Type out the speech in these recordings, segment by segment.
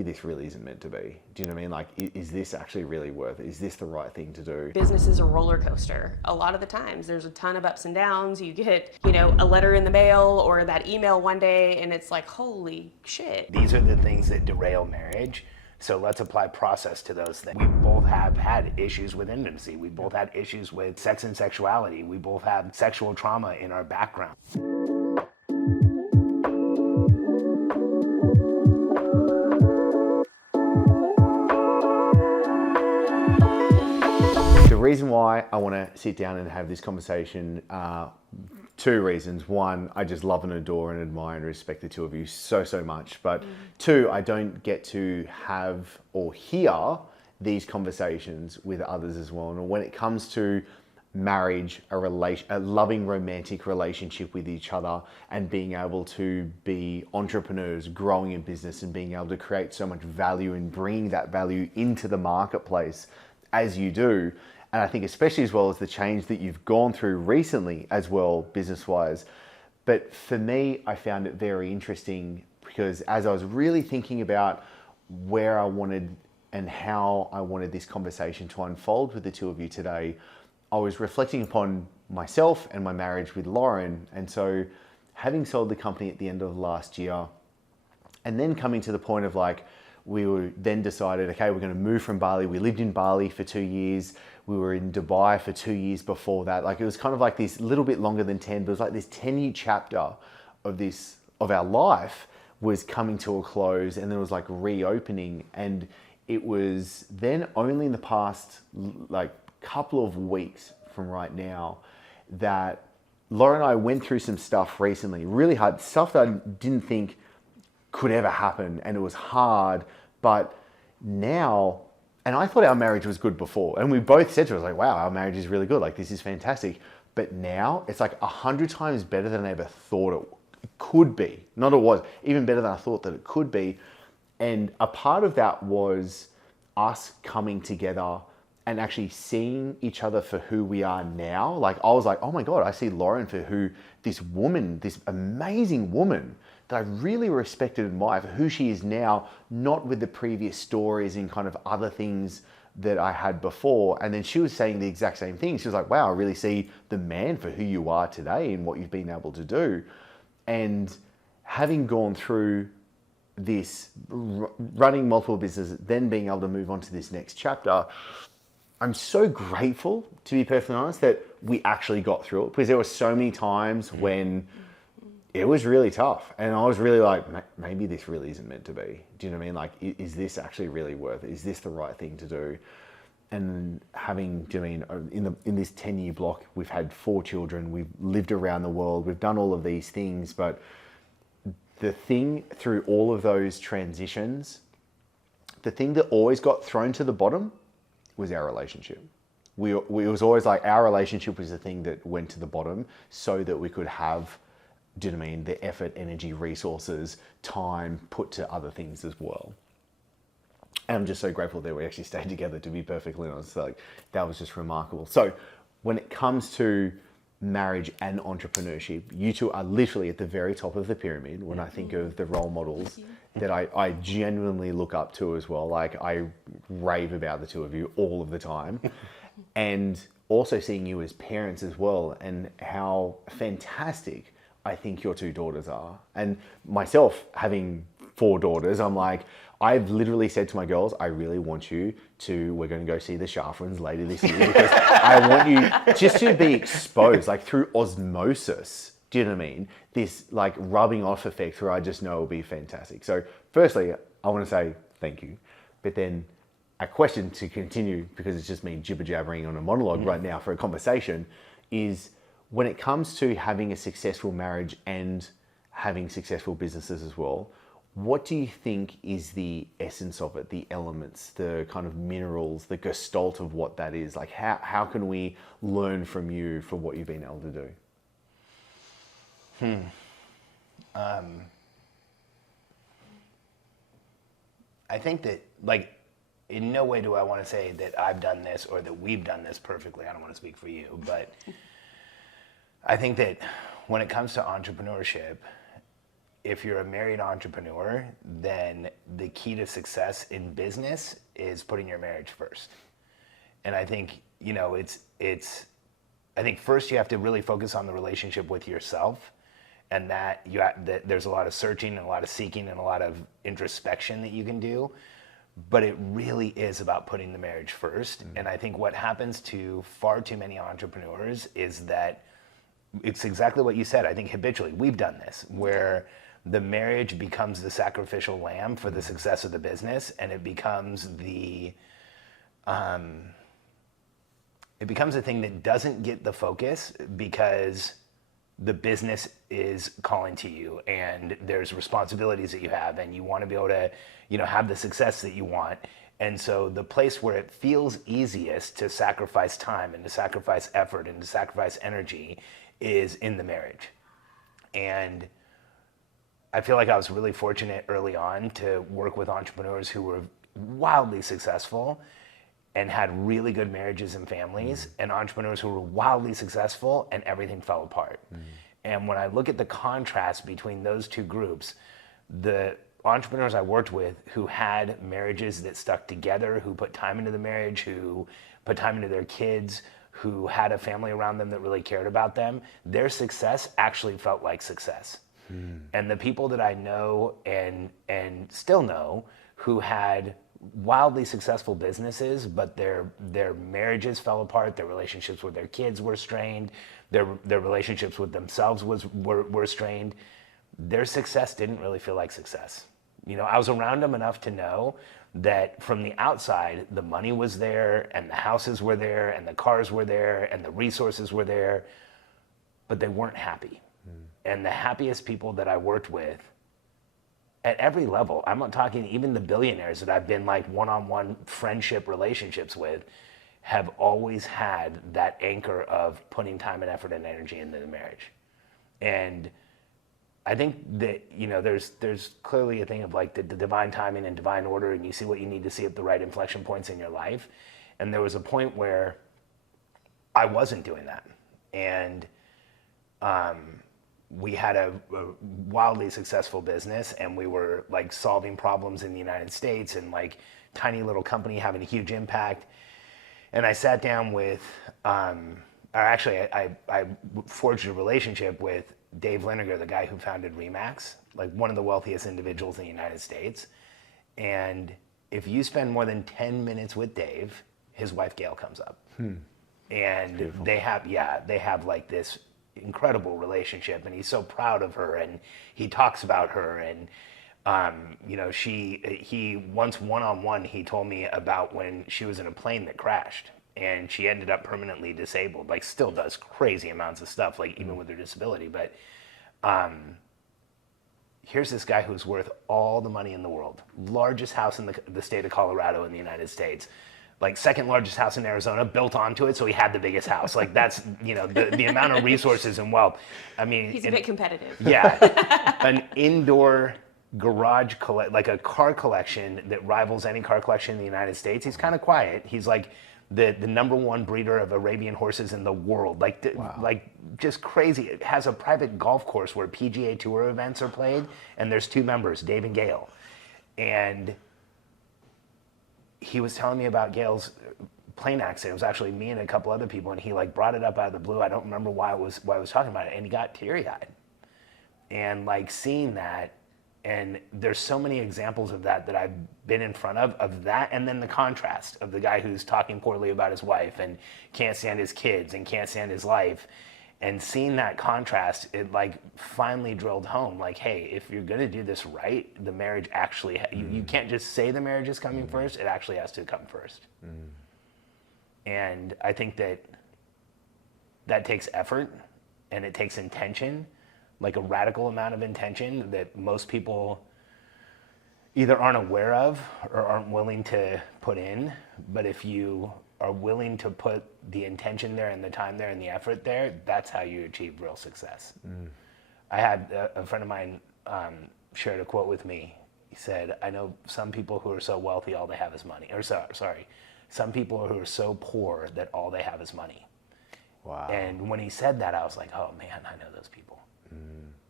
maybe this really isn't meant to be. Do you know what I mean? Like, is this actually really worth it? Is this the right thing to do? Business is a roller coaster. A lot of the times there's a ton of ups and downs. You get, a letter in the mail or that email one day and it's like, holy shit. These are the things that derail marriage. So let's apply process to those things. We both have had issues with intimacy. We both had issues with sex and sexuality. We both have sexual trauma in our background. The reason why I want to sit down and have this conversation, two reasons. One, I just love and adore and admire and respect the two of you so much. But two, I don't get to have or hear these conversations with others as well. And when it comes to marriage, a loving romantic relationship with each other, and being able to be entrepreneurs, growing in business, and being able to create so much value and bringing that value into the marketplace as you do. And I think especially as well as the change that you've gone through recently as well, business-wise. But for me, I found it very interesting because as I was really thinking about where I wanted and how I wanted this conversation to unfold with the two of you today, I was reflecting upon myself and my marriage with Lauren. And so having sold the company at the end of last year, and then coming to the point of like, we were then decided, okay, we're going to move from Bali. We lived in Bali for 2 years. We were in Dubai for 2 years before that. Like, it was kind of like this little bit longer than 10, but it was like this 10-year chapter of our life was coming to a close, and then it was like reopening. And it was then only in the past like couple of weeks from right now that Laura and I went through some stuff recently, really hard stuff that I didn't think could ever happen, and it was hard. But now, and I thought our marriage was good before, and we both said to us like, wow, our marriage is really good, like this is fantastic. But now it's like 100 times better than I ever thought it could be. Not it was, even better than I thought that it could be. And a part of that was us coming together and actually seeing each other for who we are now. Like, I was like, oh my God, I see Lauren for who this woman, this amazing woman that I really respected and admire for who she is now, not with the previous stories and kind of other things that I had before. And then she was saying the exact same thing. She was like, wow, I really see the man for who you are today and what you've been able to do. And having gone through this, running multiple businesses, then being able to move on to this next chapter, I'm so grateful, to be perfectly honest, that we actually got through it, because there were so many times when it was really tough. And I was really like, maybe this really isn't meant to be. Do you know what I mean? Like, is this actually really worth it? Is this the right thing to do? And having, do you know, in this 10-year block, we've had 4 children, we've lived around the world, we've done all of these things. But the thing through all of those transitions, the thing that always got thrown to the bottom was our relationship. We was always like, our relationship was the thing that went to the bottom so that we could have, do you know what I mean, the effort, energy, resources, time put to other things as well. And I'm just so grateful that we actually stayed together, to be perfectly honest. Like, that was just remarkable. So when it comes to marriage and entrepreneurship, you two are literally at the very top of the pyramid when I think of the role models that I genuinely look up to as well. Like, I rave about the two of you all of the time. And also seeing you as parents as well, and how fantastic I think your 2 daughters are. And myself having 4 daughters, I'm like, I've literally said to my girls, I really want you to, we're going to go see the Charfens later this year, because I want you just to be exposed, like through osmosis. Do you know what I mean? This like rubbing off effect where I just know it'll be fantastic. So firstly, I want to say thank you. But then a question to continue, because it's just me jibber jabbering on a monologue right now for a conversation, is when it comes to having a successful marriage and having successful businesses as well, what do you think is the essence of it, the elements, the kind of minerals, the gestalt of what that is? Like, how can we learn from you for what you've been able to do? I think that, like, in no way do I want to say that I've done this or that we've done this perfectly. I don't want to speak for you, but I think that when it comes to entrepreneurship, if you're a married entrepreneur, then the key to success in business is putting your marriage first. And I think, I think first you have to really focus on the relationship with yourself, and that there's a lot of searching and a lot of seeking and a lot of introspection that you can do, but it really is about putting the marriage first. And I think what happens to far too many entrepreneurs is that it's exactly what you said. I think habitually we've done this, where the marriage becomes the sacrificial lamb for the success of the business, and it becomes a thing that doesn't get the focus because the business is calling to you, and there's responsibilities that you have, and you want to be able to, have the success that you want. And so the place where it feels easiest to sacrifice time and to sacrifice effort and to sacrifice energy is in the marriage. And I feel like I was really fortunate early on to work with entrepreneurs who were wildly successful and had really good marriages and families, and entrepreneurs who were wildly successful and everything fell apart. And when I look at the contrast between those two groups, the entrepreneurs I worked with who had marriages that stuck together, who put time into the marriage, who put time into their kids, who had a family around them that really cared about them, their success actually felt like success. And the people that I know and still know who had wildly successful businesses, but their marriages fell apart, their relationships with their kids were strained, their relationships with themselves were strained, their success didn't really feel like success. I was around them enough to know that from the outside, the money was there, and the houses were there, and the cars were there, and the resources were there, but they weren't happy. And the happiest people that I worked with at every level, I'm not talking even the billionaires that I've been like one-on-one friendship relationships with, have always had that anchor of putting time and effort and energy into the marriage. And I think that, there's clearly a thing of like the divine timing and divine order, and you see what you need to see at the right inflection points in your life. And there was a point where I wasn't doing that. And we had a wildly successful business, and we were like solving problems in the United States, and like tiny little company having a huge impact. And I sat down with, I forged a relationship with Dave Linegar, the guy who founded Rainmakers, like one of the wealthiest individuals in the United States. And if you spend more than 10 minutes with Dave, his wife Gail comes up. And beautiful. They have like this incredible relationship, and he's so proud of her, and he talks about her, and he once one-on-one he told me about when she was in a plane that crashed and she ended up permanently disabled, like still does crazy amounts of stuff, like even with her disability, but here's this guy who's worth all the money in the world, largest house in the state of Colorado in the United States, like second largest house in Arizona, built onto it, so he had the biggest house. Like that's, the amount of resources and wealth. I mean, he's a bit competitive. Yeah, an indoor garage like a car collection that rivals any car collection in the United States. He's kind of quiet. He's like the number one breeder of Arabian horses in the world. Like, wow. Like just crazy. It has a private golf course where PGA Tour events are played, and there's two members, Dave and Gail, and he was telling me about Gail's plane accident. It was actually me and a couple other people, and he like brought it up out of the blue. I don't remember why I was talking about it, and he got teary-eyed. And like seeing that, and there's so many examples of that I've been in front of that, and then the contrast of the guy who's talking poorly about his wife and can't stand his kids and can't stand his life. And seeing that contrast, it like finally drilled home, like, hey, if you're gonna do this right, the marriage actually, you can't just say the marriage is coming first, it actually has to come first. And I think that takes effort, and it takes intention, like a radical amount of intention that most people either aren't aware of or aren't willing to put in. But if you are willing to put the intention there and the time there and the effort there, that's how you achieve real success. I had a friend of mine shared a quote with me. He said, I know some people who are so wealthy all they have is money. Or sorry, some people who are so poor that all they have is money. Wow. And when he said that, I was like, oh man, I know those people.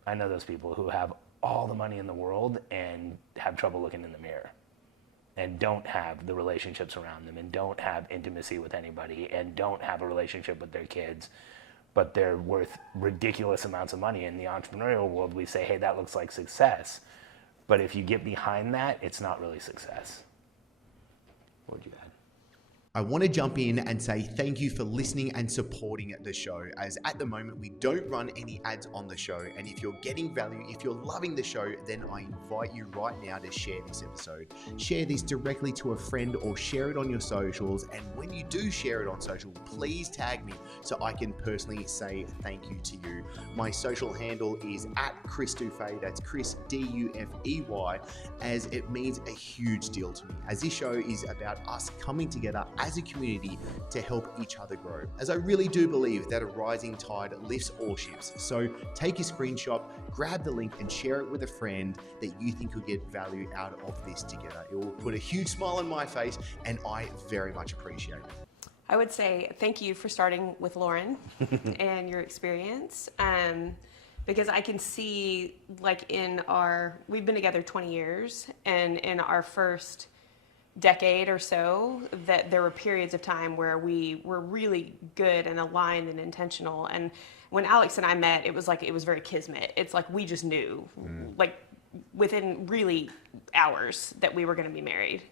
I know those people who have all the money in the world and have trouble looking in the mirror, and don't have the relationships around them, and don't have intimacy with anybody, and don't have a relationship with their kids, but they're worth ridiculous amounts of money. In the entrepreneurial world, we say, hey, that looks like success. But if you get behind that, it's not really success. What would you add? I want to jump in and say thank you for listening and supporting the show, as at the moment we don't run any ads on the show. And if you're getting value, if you're loving the show, then I invite you right now to share this episode. Share this directly to a friend or share it on your socials. And when you do share it on social, please tag me so I can personally say thank you to you. My social handle is @Chris Dufey. That's Chris Dufey, as it means a huge deal to me, as this show is about us coming together as a community to help each other grow, as I really do believe that a rising tide lifts all ships. So take your screenshot, grab the link and share it with a friend that you think could get value out of this together. It will put a huge smile on my face, and I very much appreciate it. I would say thank you for starting with Lauren and your experience, because I can see, like, we've been together 20 years, and in our first decade or so, that there were periods of time where we were really good and aligned and intentional. And when Alex and I met, it was very kismet. It's like we just knew, like within really hours, that we were going to be married.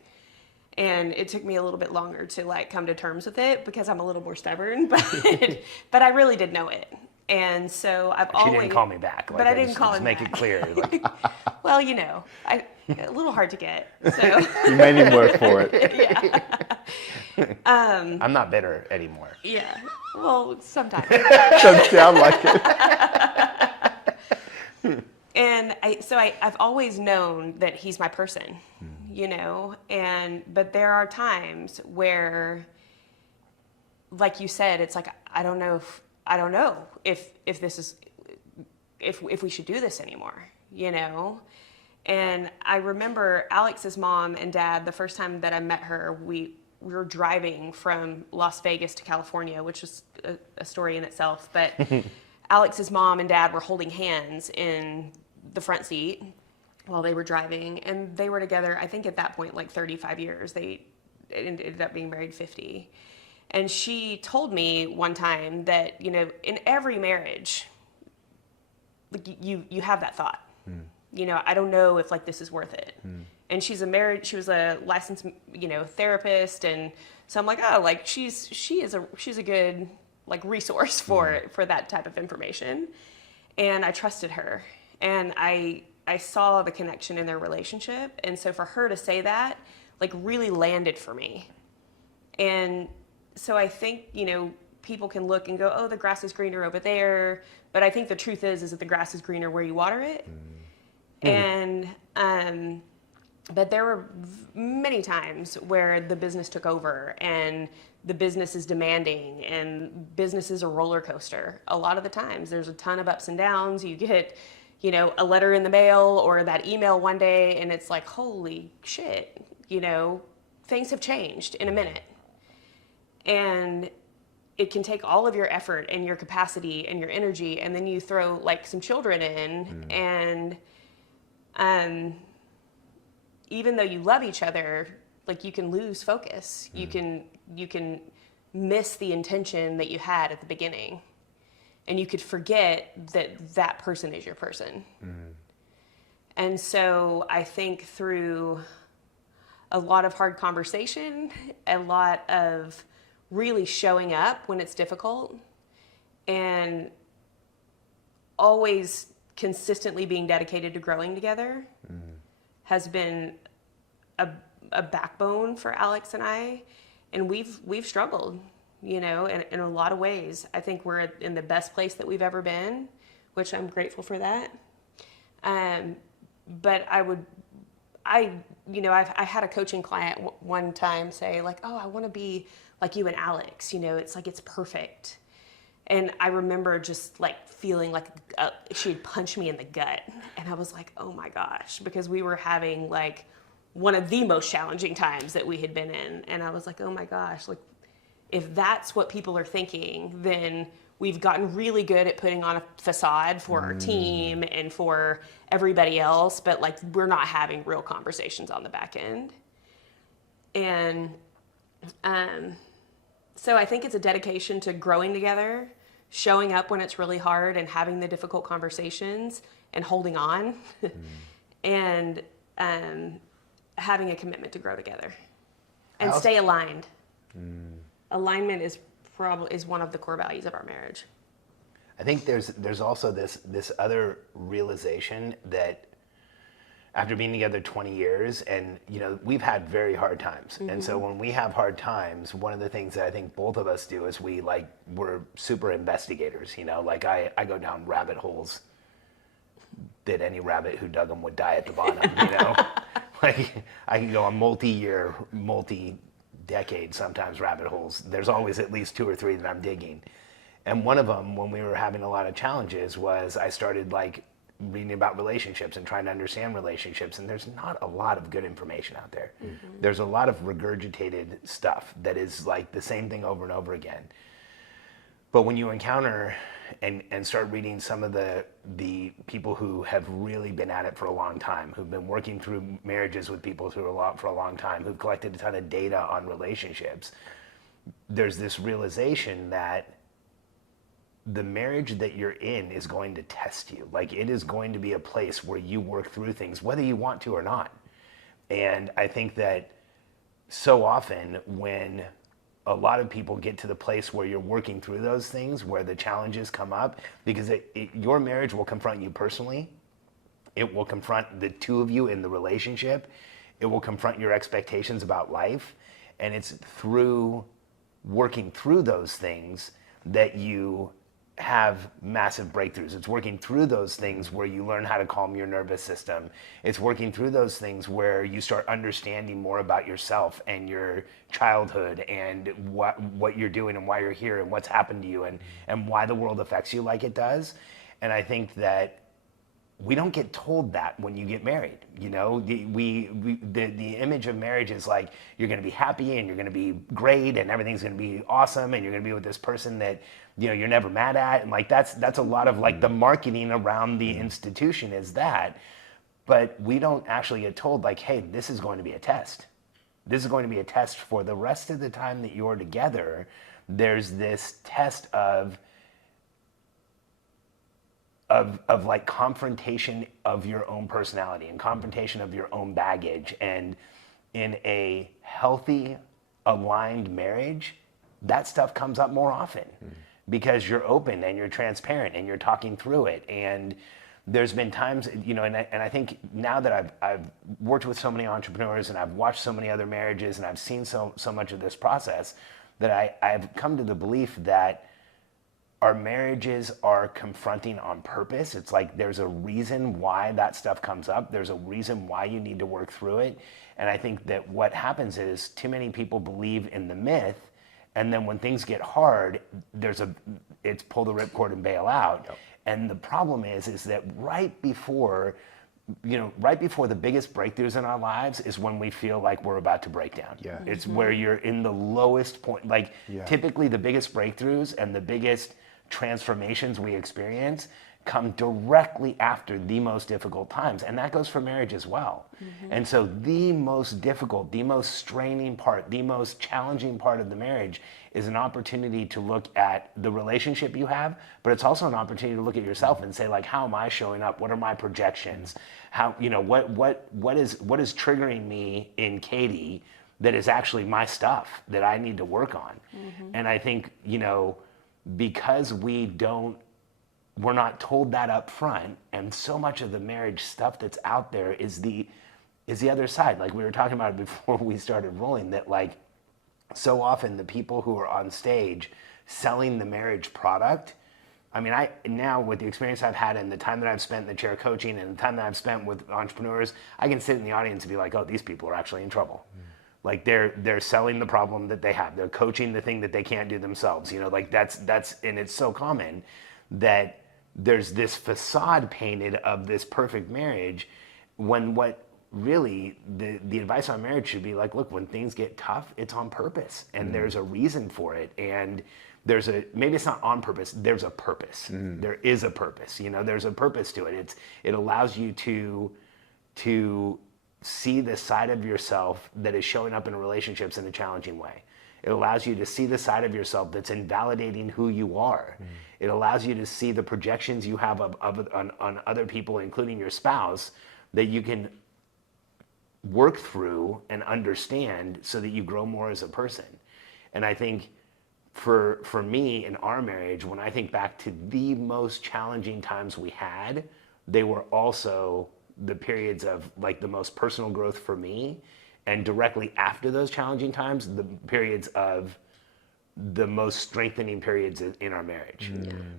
And it took me a little bit longer to like come to terms with it because I'm a little more stubborn, but I really did know it. And so She didn't call me back. But I didn't call him back. Make it clear. Like, well, a little hard to get. So You made him work for it. yeah. I'm not bitter anymore. Yeah. Well, sometimes. Doesn't sound like it. And I've always known that he's my person, but there are times where, like you said, it's like, I don't know if this is, if we should do this anymore, And I remember Alex's mom and dad, the first time that I met her, we were driving from Las Vegas to California, which was a story in itself. But Alex's mom and dad were holding hands in the front seat while they were driving. And they were together, I think at that point, like 35 years. They ended up being married 50. And she told me one time that, in every marriage, like you have that thought. I don't know if like this is worth it. And she was a licensed, therapist, and so I'm like, oh, like she's a good like resource for that type of information. And I trusted her, and I saw the connection in their relationship, and so for her to say that like really landed for me. And so I think, people can look and go, oh, the grass is greener over there, but I think the truth is that the grass is greener where you water it. And but there were many times where the business took over, and the business is demanding, and business is a roller coaster. A lot of the times there's a ton of ups and downs. You get, a letter in the mail or that email one day, and it's like, holy shit, things have changed in a minute. And it can take all of your effort and your capacity and your energy, and then you throw like some children in, and even though you love each other, like you can lose focus. You can miss the intention that you had at the beginning, and you could forget that person is your person. And so I think through a lot of hard conversation, a lot of really showing up when it's difficult, and always consistently being dedicated to growing together has been a backbone for Alex and I. And we've struggled, in a lot of ways. I think we're in the best place that we've ever been, which I'm grateful for that. But I had a coaching client one time say like, oh, I want to be like you and Alex, it's like, it's perfect. And I remember just like feeling like she'd punch me in the gut. And I was like, oh my gosh, because we were having like one of the most challenging times that we had been in. And I was like, oh my gosh, like if that's what people are thinking, then we've gotten really good at putting on a facade for our team and for everybody else, but like we're not having real conversations on the back end. And so I think it's a dedication to growing together, showing up when it's really hard and having the difficult conversations and holding on and having a commitment to grow together and stay aligned. Alignment is one of the core values of our marriage. I think there's also this other realization that after being together 20 years, and we've had very hard times. And so when we have hard times, one of the things that I think both of us do is we're super investigators. Like I go down rabbit holes that any rabbit who dug them would die at the bottom. Like I can go on multi-year, multi-decade sometimes rabbit holes. There's always at least 2 or 3 that I'm digging. And one of them, when we were having a lot of challenges, was I started reading about relationships and trying to understand relationships, and there's not a lot of good information out there. There's a lot of regurgitated stuff that is like the same thing over and over again. But when you encounter and start reading some of the people who have really been at it for a long time, who've been working through marriages with people for a long time, who've collected a ton of data on relationships, there's this realization that the marriage that you're in is going to test you. Like it is going to be a place where you work through things, whether you want to or not. And I think that so often when a lot of people get to the place where you're working through those things, where the challenges come up, because your marriage will confront you personally. It will confront the two of you in the relationship. It will confront your expectations about life. And it's through working through those things that you have massive breakthroughs. It's working through those things where you learn how to calm your nervous system. It's working through those things where you start understanding more about yourself and your childhood and what you're doing and why you're here and what's happened to you and why the world affects you like it does. And I think that we don't get told that when you get married. The image of marriage is like you're going to be happy and you're going to be great and everything's going to be awesome and you're going to be with this person that you're never mad at, and that's a lot of the marketing around the institution is that, but we don't actually get told hey, this is going to be a test. This is going to be a test for the rest of the time that you're together. There's this test of confrontation of your own personality and confrontation of your own baggage. And in a healthy, aligned marriage, that stuff comes up more often because you're open and you're transparent and you're talking through it. And there's been times, and I think now that I've worked with so many entrepreneurs and I've watched so many other marriages and I've seen so much of this process, that I've come to the belief that our marriages are confronting on purpose. It's like there's a reason why that stuff comes up. There's a reason why you need to work through it. And I think that what happens is too many people believe in the myth, and then when things get hard, it's pull the ripcord and bail out. Yep. And the problem is that right before the biggest breakthroughs in our lives is when we feel like we're about to break down. Yeah. It's where you're in the lowest point. Typically the biggest breakthroughs and the biggest transformations we experience come directly after the most difficult times. And that goes for marriage as well. And so the most difficult, the most straining part, the most challenging part of the marriage is an opportunity to look at the relationship you have, but it's also an opportunity to look at yourself and say how am I showing up? What are my projections? How, what is triggering me in Cadey that is actually my stuff that I need to work on? And I think, because we're not told that up front, and so much of the marriage stuff that's out there is the other side. Like we were talking about it before we started rolling, that so often the people who are on stage selling the marriage product, I mean, now with the experience I've had and the time that I've spent in the chair coaching and the time that I've spent with entrepreneurs, I can sit in the audience and be like, oh, these people are actually in trouble. Like they're selling the problem that they have. They're coaching the thing that they can't do themselves. That's and it's so common that there's this facade painted of this perfect marriage, when what really the advice on marriage should be look, when things get tough, it's on purpose and there's a reason for it. And maybe it's not on purpose, there's a purpose. There is a purpose, there's a purpose to it. It allows you to see the side of yourself that is showing up in relationships in a challenging way. It allows you to see the side of yourself that's invalidating who you are. It allows you to see the projections you have on other people, including your spouse, that you can work through and understand so that you grow more as a person. And I think for me in our marriage, when I think back to the most challenging times we had, they were also the periods of like the most personal growth for me, and directly after those challenging times, the periods of the most strengthening periods in our marriage.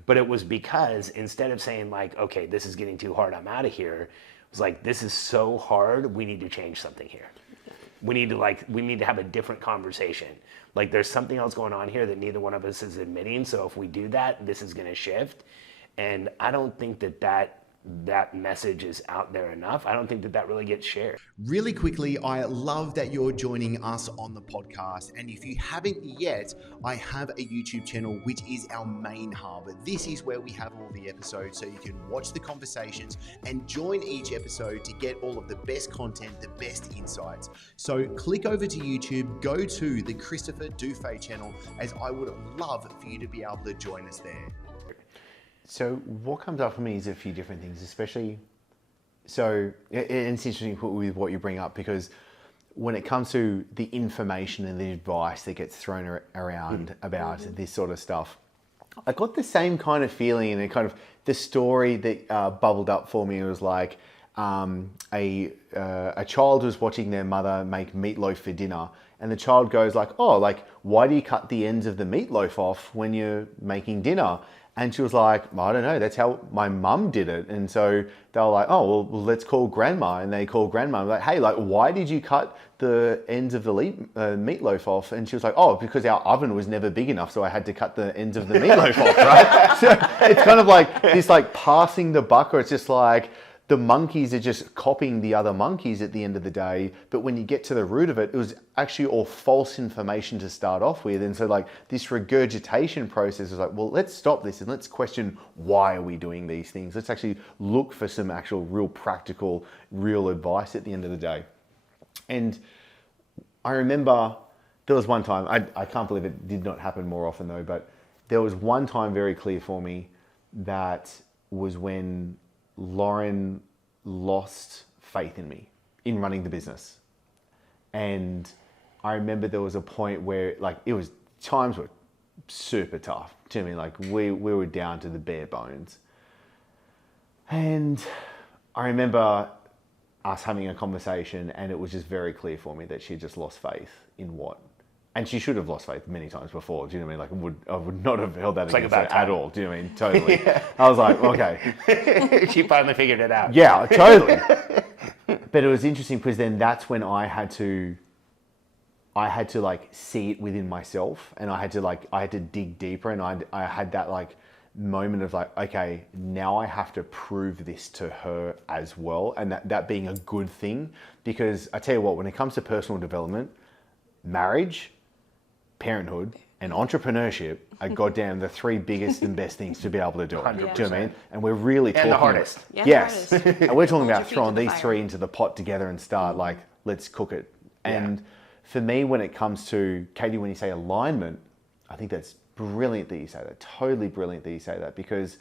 But it was because instead of saying like, okay, this is getting too hard, I'm out of here, it was like, this is so hard, we need to change something here. We need to have a different conversation. Like there's something else going on here that neither one of us is admitting. So if we do that, this is going to shift. And I don't think that message is out there enough. I don't think that really gets shared. Really quickly, I love that you're joining us on the podcast. And if you haven't yet, I have a YouTube channel, which is our main hub. This is where we have all the episodes, so you can watch the conversations and join each episode to get all of the best content, the best insights. So click over to YouTube, go to the Chris Dufey channel, as I would love for you to be able to join us there. So what comes up for me is a few different things, especially, so it's interesting with what you bring up, because when it comes to the information and the advice that gets thrown around about this sort of stuff, I got the same kind of feeling, and it kind of, the story that bubbled up for me was like a child was watching their mother make meatloaf for dinner, and the child goes like, oh, like, why do you cut the ends of the meatloaf off when you're making dinner? And she was like, well, I don't know, that's how my mum did it. And so they were like, oh, well, let's call grandma. And they call grandma, like, hey, like, why did you cut the ends of the meatloaf off? And she was like, oh, because our oven was never big enough, so I had to cut the ends of the meatloaf off, right? So it's kind of like this, like, passing the buck, or it's just like, the monkeys are just copying the other monkeys at the end of the day. But when you get to the root of it, it was actually all false information to start off with. And so like this regurgitation process is like, well, let's stop this and let's question, why are we doing these things? Let's actually look for some actual real practical, real advice at the end of the day. And I remember there was one time, I can't believe it did not happen more often though, but there was one time very clear for me that was when Lauren lost faith in me in running the business. And I remember there was a point where like times were super tough to me. Like we were down to the bare bones. And I remember us having a conversation, and it was just very clear for me that she just lost faith in what. And she should have lost faith many times before. Do you know what I mean? Like I would not have held that against her at all. Do you know what I mean? Totally. Yeah. I was like, okay. She finally figured it out. Yeah, totally. But it was interesting because then that's when I had to like see it within myself, and I had to dig deeper, and I had that like moment of like, okay, now I have to prove this to her as well, and that being a good thing, because I tell you what, when it comes to personal development, marriage, parenthood, and entrepreneurship are goddamn the three biggest and best things to be able to do. 100%. Do you know what I mean? And we're really talking... And the hardest. Yes. And we're talking about throwing these three into the pot together and start like, let's cook it. And for me, when it comes to, Cadey, when you say alignment, I think that's brilliant that you say that. Totally brilliant that you say that. Because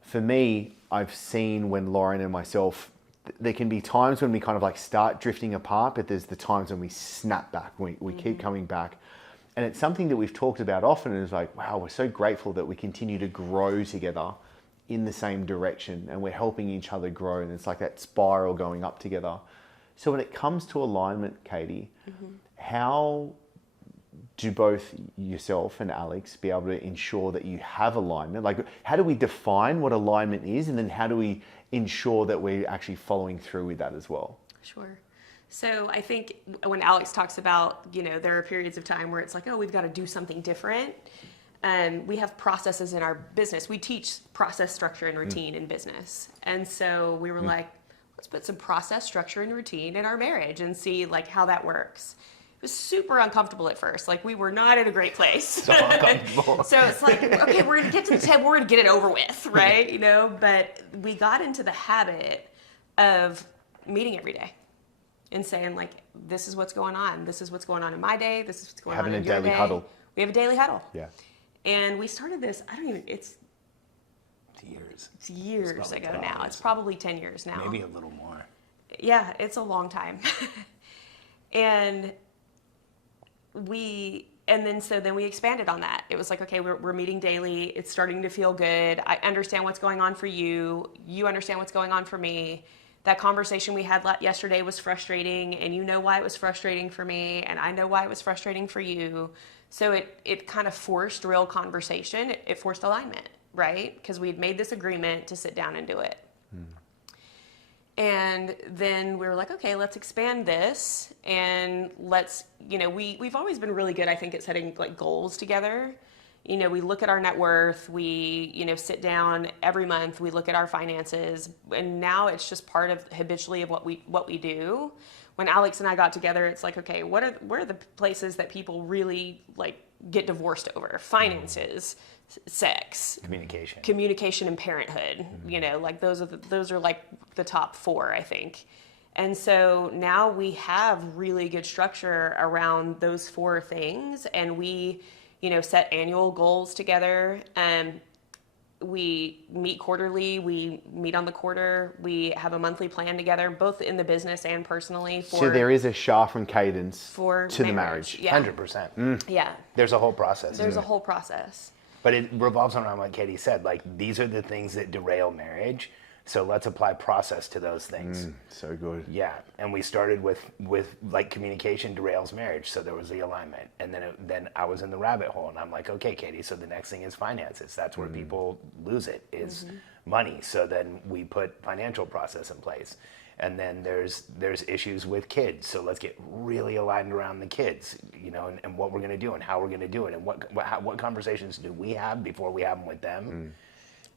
for me, I've seen when Lauren and myself, there can be times when we kind of like start drifting apart, but there's the times when we snap back, we keep coming back. And it's something that we've talked about often, and it's like, wow, we're so grateful that we continue to grow together in the same direction, and we're helping each other grow, and it's like that spiral going up together. So when it comes to alignment, Cadey, how do both yourself and Alex be able to ensure that you have alignment? Like, how do we define what alignment is, and then how do we ensure that we're actually following through with that as well? Sure. So I think when Alex talks about, there are periods of time where it's like, oh, we've got to do something different. We have processes in our business. We teach process, structure, and routine in business. And so we were like, let's put some process, structure, and routine in our marriage and see like how that works. It was super uncomfortable at first. Like, we were not in a great place. So uncomfortable. So it's like, okay, we're gonna get to the table, we're gonna get it over with, right? You know, but we got into the habit of meeting every day and saying, like, this is what's going on. This is what's going on in my day. This is what's going on in your day. Having a daily huddle. We have a daily huddle. Yeah. And we started this, it's years ago now. It's probably 10 years now. Maybe a little more. Yeah, it's a long time. And then we expanded on that. It was like, okay, we're meeting daily. It's starting to feel good. I understand what's going on for you. You understand what's going on for me. That conversation we had yesterday was frustrating, and you know why it was frustrating for me, and I know why it was frustrating for you. So it kind of forced real conversation. It forced alignment, right? Because we had made this agreement to sit down and do it. And then we were like, okay, let's expand this, and let's, we've always been really good, I think, at setting like goals together. We look at our net worth, we, sit down every month, we look at our finances, and now it's just part of habitually of what we do. When Alex and I got together, it's like, okay, what are the places that people really like get divorced over? Finances, sex, communication and parenthood. Like those are like the top 4, I think. And so now we have really good structure around those 4 things, and we, set annual goals together. We meet quarterly, we meet on the quarter, we have a monthly plan together, both in the business and personally. So there is a Charfen cadence to the marriage. Yeah. 100%. Yeah. There's a whole process. There's a whole process. But it revolves around what Cadey said. Like, these are the things that derail marriage. So let's apply process to those things. So good. Yeah, and we started with like communication derails marriage, so there was the alignment, and then I was in the rabbit hole, and I'm like, okay, Cadey, so the next thing is finances. That's where people lose it, is money. So then we put financial process in place, and then there's issues with kids. So let's get really aligned around the kids, and what we're gonna do and how we're gonna do it, and what conversations do we have before we have them with them.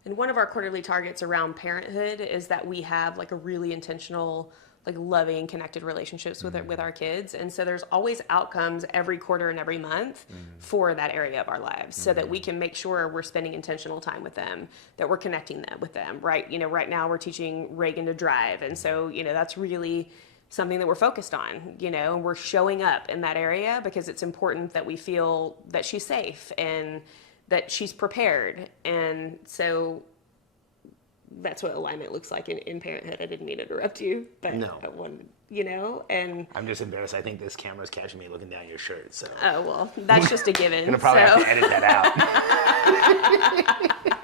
And one of our quarterly targets around parenthood is that we have like a really intentional, like loving, connected relationships with our kids. And so there's always outcomes every quarter and every month for that area of our lives, so that we can make sure we're spending intentional time with them, that we're connecting them with them, right? Right now we're teaching Reagan to drive. And so, that's really something that we're focused on, and we're showing up in that area because it's important that we feel that she's safe and that she's prepared. And so that's what alignment looks like in parenthood. I didn't mean to interrupt you, but no. I wanted, and I'm just embarrassed. I think this camera's catching me looking down your shirt. So. Oh, well, that's just a given. I'm gonna probably have to edit that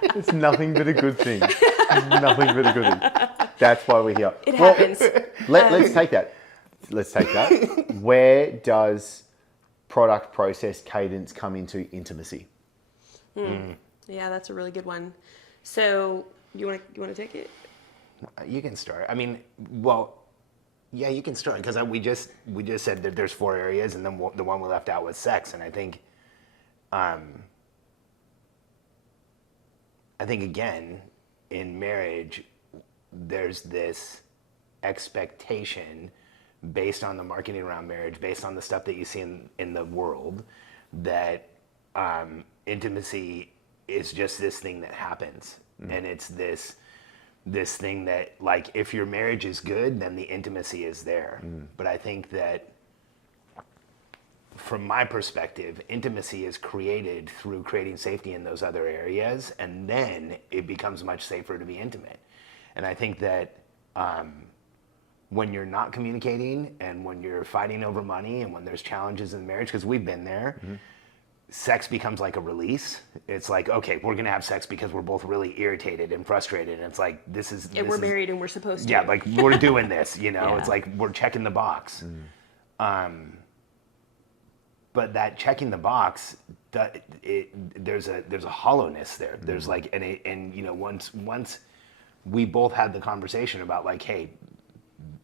out. It's nothing but a good thing. It's nothing but a good thing. That's why we're here. It happens. Let's take that. Let's take that. Where does product, process, cadence come into intimacy? Yeah, that's a really good one. So you want to take it? You can start. I mean, yeah, you can start, because we just said that there's 4 areas, and then the one we left out was sex. And I think again, in marriage, there's this expectation based on the marketing around marriage, based on the stuff that you see in the world, that intimacy is just this thing that happens. And it's this thing that, like, if your marriage is good, then the intimacy is there. But I think that, from my perspective, intimacy is created through creating safety in those other areas, and then it becomes much safer to be intimate. And I think that when you're not communicating, and when you're fighting over money, and when there's challenges in marriage, because we've been there, sex becomes like a release. It's like, okay, we're gonna have sex because we're both really irritated and frustrated, and it's like, we're married and we're supposed to. Yeah, like, we're doing this, Yeah. It's like we're checking the box. But that checking the box, there's a hollowness there. There's like, once we both had the conversation about, like, hey,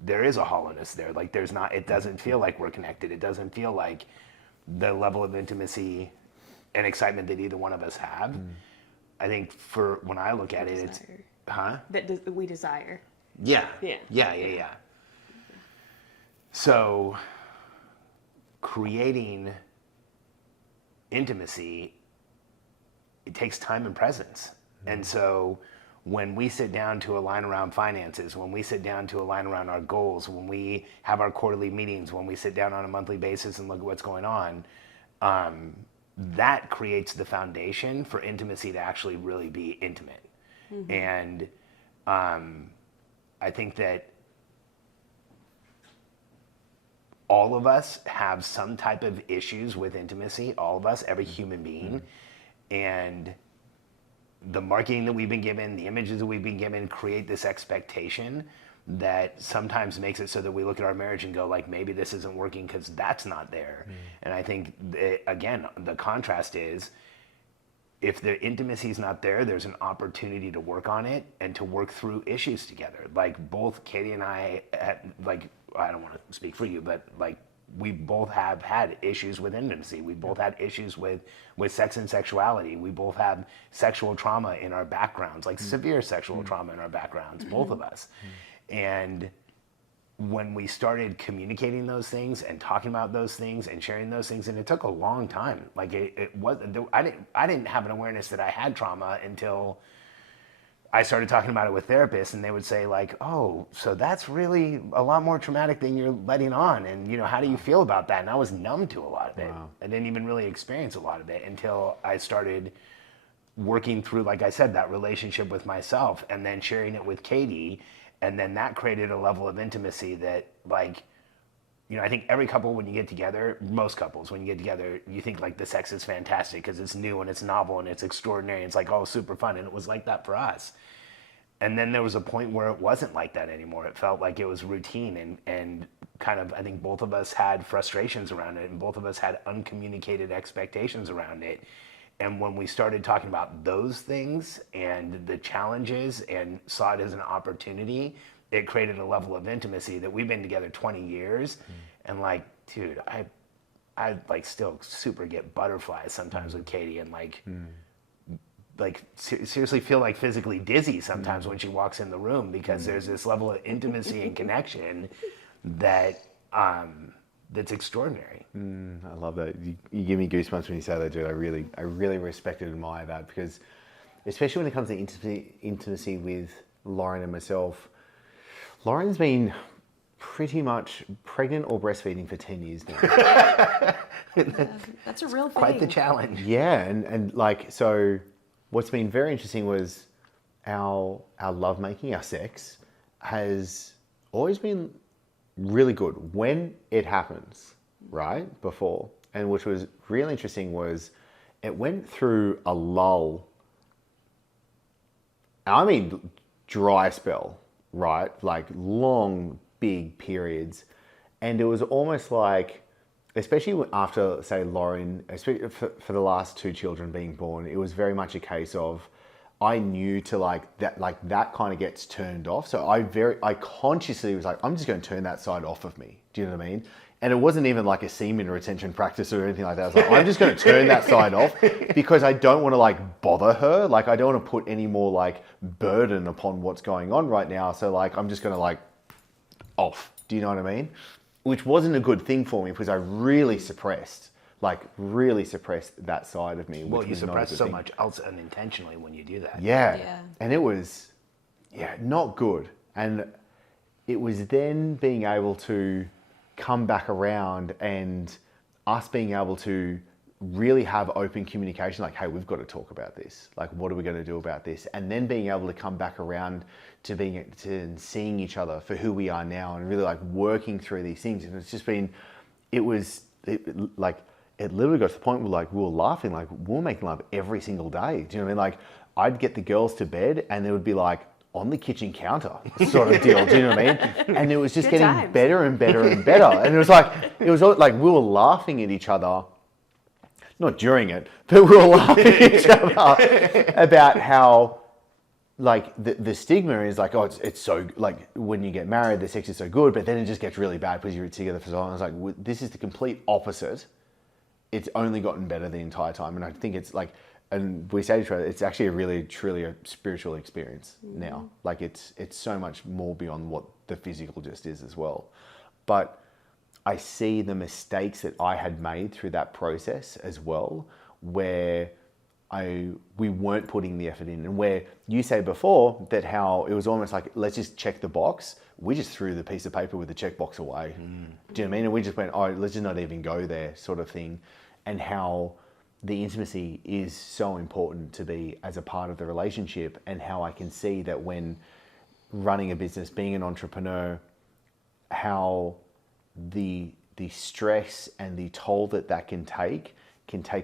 there is a hollowness there. Like, it doesn't feel like we're connected. It doesn't feel like the level of intimacy and excitement that either one of us have. I think when I look at it, it's, that we desire. Yeah. So creating intimacy, it takes time and presence. And so when we sit down to align around finances, when we sit down to align around our goals, when we have our quarterly meetings, when we sit down on a monthly basis and look at what's going on, that creates the foundation for intimacy to actually really be intimate. And I think that all of us have some type of issues with intimacy, all of us, every human being. And the marketing that we've been given, the images that we've been given create this expectation that sometimes makes it so that we look at our marriage and go like, maybe this isn't working because that's not there. And I think, again, the contrast is, if the intimacy is not there, there's an opportunity to work on it and to work through issues together. Like both Cadey and I, like, I don't want to speak for you, but like we both have had issues with intimacy. We both had issues with sex and sexuality. We both have sexual trauma in our backgrounds, like severe sexual trauma in our backgrounds, both of us. And when we started communicating those things and talking about those things and sharing those things, and it took a long time. Like it was, I didn't have an awareness that I had trauma until I started talking about it with therapists, and they would say like, oh, so that's really a lot more traumatic than you're letting on. And, you know, how do you feel about that? And I was numb to a lot of it. I didn't even really experience a lot of it until I started working through, like I said, that relationship with myself and then sharing it with Cadey. And then that created a level of intimacy that, like, you know, I think every couple, when you get together, most couples, when you get together, you think like the sex is fantastic because it's new and it's novel and it's extraordinary. It's like, oh, super fun. And it was like that for us. And then there was a point where it wasn't like that anymore. It felt like it was routine and kind of, I think both of us had frustrations around it and both of us had uncommunicated expectations around it. And when we started talking about those things and the challenges and saw it as an opportunity, it created a level of intimacy that we've been together 20 years. And like, dude, I like still super get butterflies sometimes with Cadey and like seriously feel like physically dizzy sometimes when she walks in the room because there's this level of intimacy and connection that that's extraordinary. I love that. You give me goosebumps when you say that, dude. I really respect and admire that because, especially when it comes to intimacy with Lauren and myself, Lauren's been pretty much pregnant or breastfeeding for 10 years now. That's a real thing. Quite the challenge. Yeah, and like, so what's been very interesting was our lovemaking, our sex, has always been really good when it happens, right? Before. And which was really interesting was it went through a lull. I mean, dry spell, right? Like long, big periods. And it was almost like, especially after, say, Lauren, especially for the last two children being born, it was very much a case of, I knew to like that kind of gets turned off. So I consciously was like, I'm just going to turn that side off of me. Do you know what I mean? And it wasn't even like a semen retention practice or anything like that. I was like, I'm just going to turn that side off because I don't want to like bother her. Like I don't want to put any more like burden upon what's going on right now. So like, I'm just going to like off. Do you know what I mean? Which wasn't a good thing for me because I really suppressed that side of me. Well, you suppress so much else unintentionally when you do that. Yeah. And it was, not good. And it was then being able to come back around and us being able to really have open communication, like, hey, we've got to talk about this. Like, what are we going to do about this? And then being able to come back around to seeing each other for who we are now and really like working through these things. And it's just been, it literally got to the point where like we were laughing, like we were making love every single day. Do you know what I mean? Like I'd get the girls to bed and they would be like on the kitchen counter sort of deal. Do you know what I mean? And it was just getting better and better and better. And it was like we were laughing at each other, not during it, but we were laughing at each other about how like the stigma is like, oh, it's so, like when you get married, the sex is so good, but then it just gets really bad because you're together for so long. I was like, this is the complete opposite. It's only gotten better the entire time. And I think it's like, and we say to each other, it's actually a really, truly a spiritual experience now. Like it's so much more beyond what the physical just is as well. But I see the mistakes that I had made through that process as well, where we weren't putting the effort in, and where you say before that how it was almost like, let's just check the box. We just threw the piece of paper with the checkbox away. Do you know what I mean? And we just went, oh, let's just not even go there, sort of thing. And how the intimacy is so important to be as a part of the relationship, and how I can see that when running a business, being an entrepreneur, how the stress and the toll that can take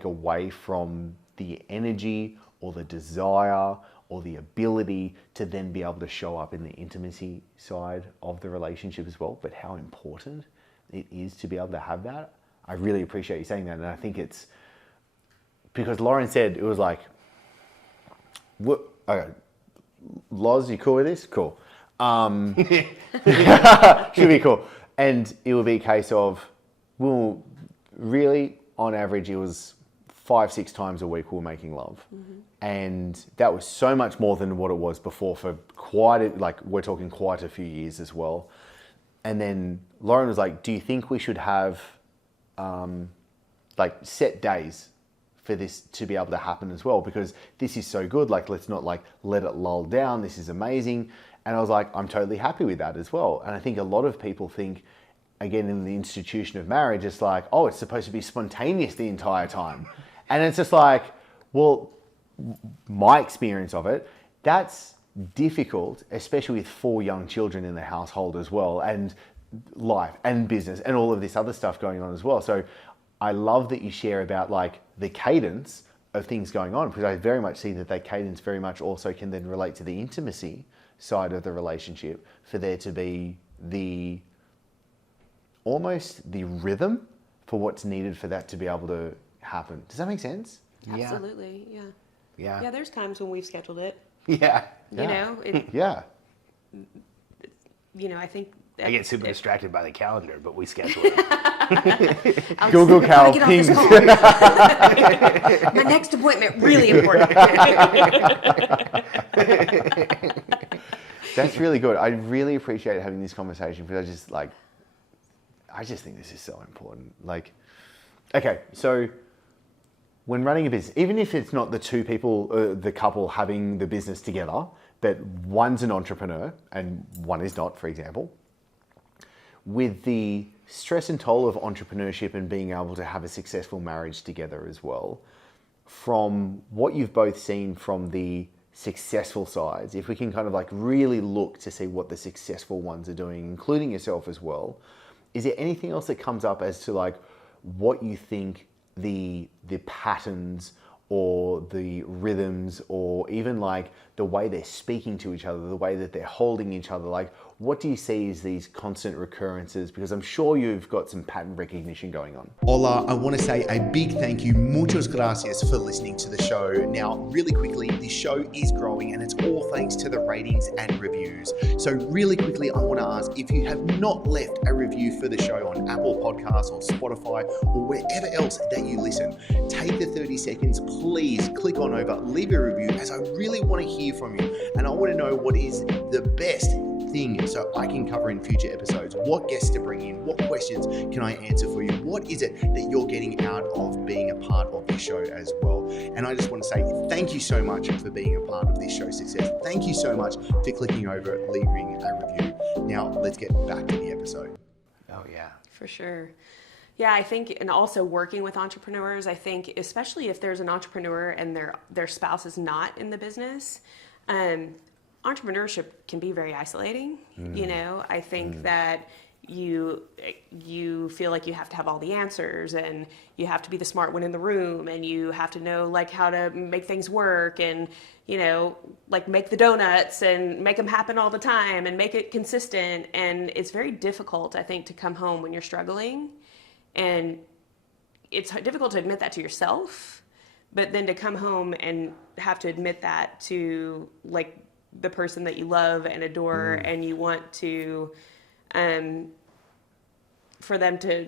away from the energy or the desire or the ability to then be able to show up in the intimacy side of the relationship as well, but how important it is to be able to have that. I really appreciate you saying that, and I think it's because Lauren said it was like, what, okay, Loz, you cool with this? Cool. Should be cool. And it would be a case of, well, really, on average, it was 5-6 times a week we were making love. And that was so much more than what it was before for we're talking quite a few years as well. And then Lauren was like, do you think we should have set days for this to be able to happen as well? Because this is so good, like, let's not let it lull down. This is amazing. And I was like, I'm totally happy with that as well. And I think a lot of people think, again, in the institution of marriage, it's like, oh, it's supposed to be spontaneous the entire time. And it's just like, well, my experience of it, that's difficult, especially with 4 young children in the household as well, and life and business and all of this other stuff going on as well. So I love that you share about the cadence of things going on, because I very much see that cadence very much also can then relate to the intimacy side of the relationship, for there to be almost the rhythm for what's needed for that to be able to happen. Does that make sense? Absolutely, yeah. Yeah. Yeah, there's times when we've scheduled it. Yeah. You know, Yeah. I think I get super distracted by the calendar, but we schedule it. Google Cal pings. My next appointment, really important. That's really good. I really appreciate having this conversation, because I just think this is so important. Okay, so when running a business, even if it's not the two people, the couple having the business together, but one's an entrepreneur and one is not, for example, with the stress and toll of entrepreneurship and being able to have a successful marriage together as well, from what you've both seen from the successful sides, if we can kind of really look to see what the successful ones are doing, including yourself as well, is there anything else that comes up as to what you think the patterns or the rhythms, or even the way they're speaking to each other, the way that they're holding each other, what do you see as these constant recurrences? Because I'm sure you've got some pattern recognition going on. Hola, I want to say a big thank you, muchas gracias, for listening to the show. Now, really quickly, this show is growing, and it's all thanks to the ratings and reviews. So really quickly, I want to ask, if you have not left a review for the show on Apple Podcasts or Spotify or wherever else that you listen, take the 30 seconds, please click on over, leave a review, as I really want to hear from you. And I want to know what is the best thing so I can cover in future episodes, what guests to bring in, what questions can I answer for you, what is it that you're getting out of being a part of this show as well. And I just want to say thank you so much for being a part of this show's success. Thank you so much for clicking over, leaving a review. Now let's get back to the episode. Oh yeah. For sure. Yeah, I think, and also working with entrepreneurs, I think, especially if there's an entrepreneur and their spouse is not in the business, entrepreneurship can be very isolating. I think that you feel like you have to have all the answers, and you have to be the smart one in the room, and you have to know how to make things work, and make the donuts and make them happen all the time and make it consistent. And it's very difficult, I think, to come home when you're struggling, and it's difficult to admit that to yourself, but then to come home and have to admit that to the person that you love and adore, and you want to, for them to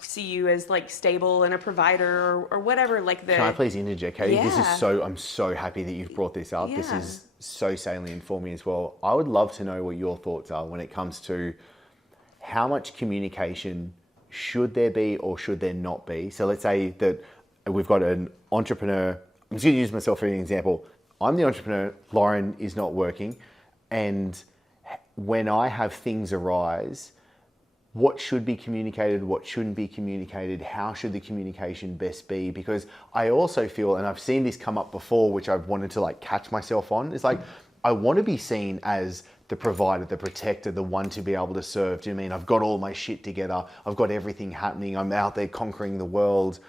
see you as stable and a provider or whatever. Can I please interject, Cadey? Yeah. This is I'm so happy that you've brought this up. Yeah. This is so salient for me as well. I would love to know what your thoughts are when it comes to how much communication should there be or should there not be? So let's say that we've got an entrepreneur. I'm just going to use myself for an example. I'm the entrepreneur, Lauren is not working, and when I have things arise, what should be communicated, what shouldn't be communicated, how should the communication best be? Because I also feel, and I've seen this come up before, which I've wanted to like catch myself on, is like, I want to be seen as the provider, the protector, the one to be able to serve. Do you mean I've got all my shit together? I've got everything happening. I'm out there conquering the world.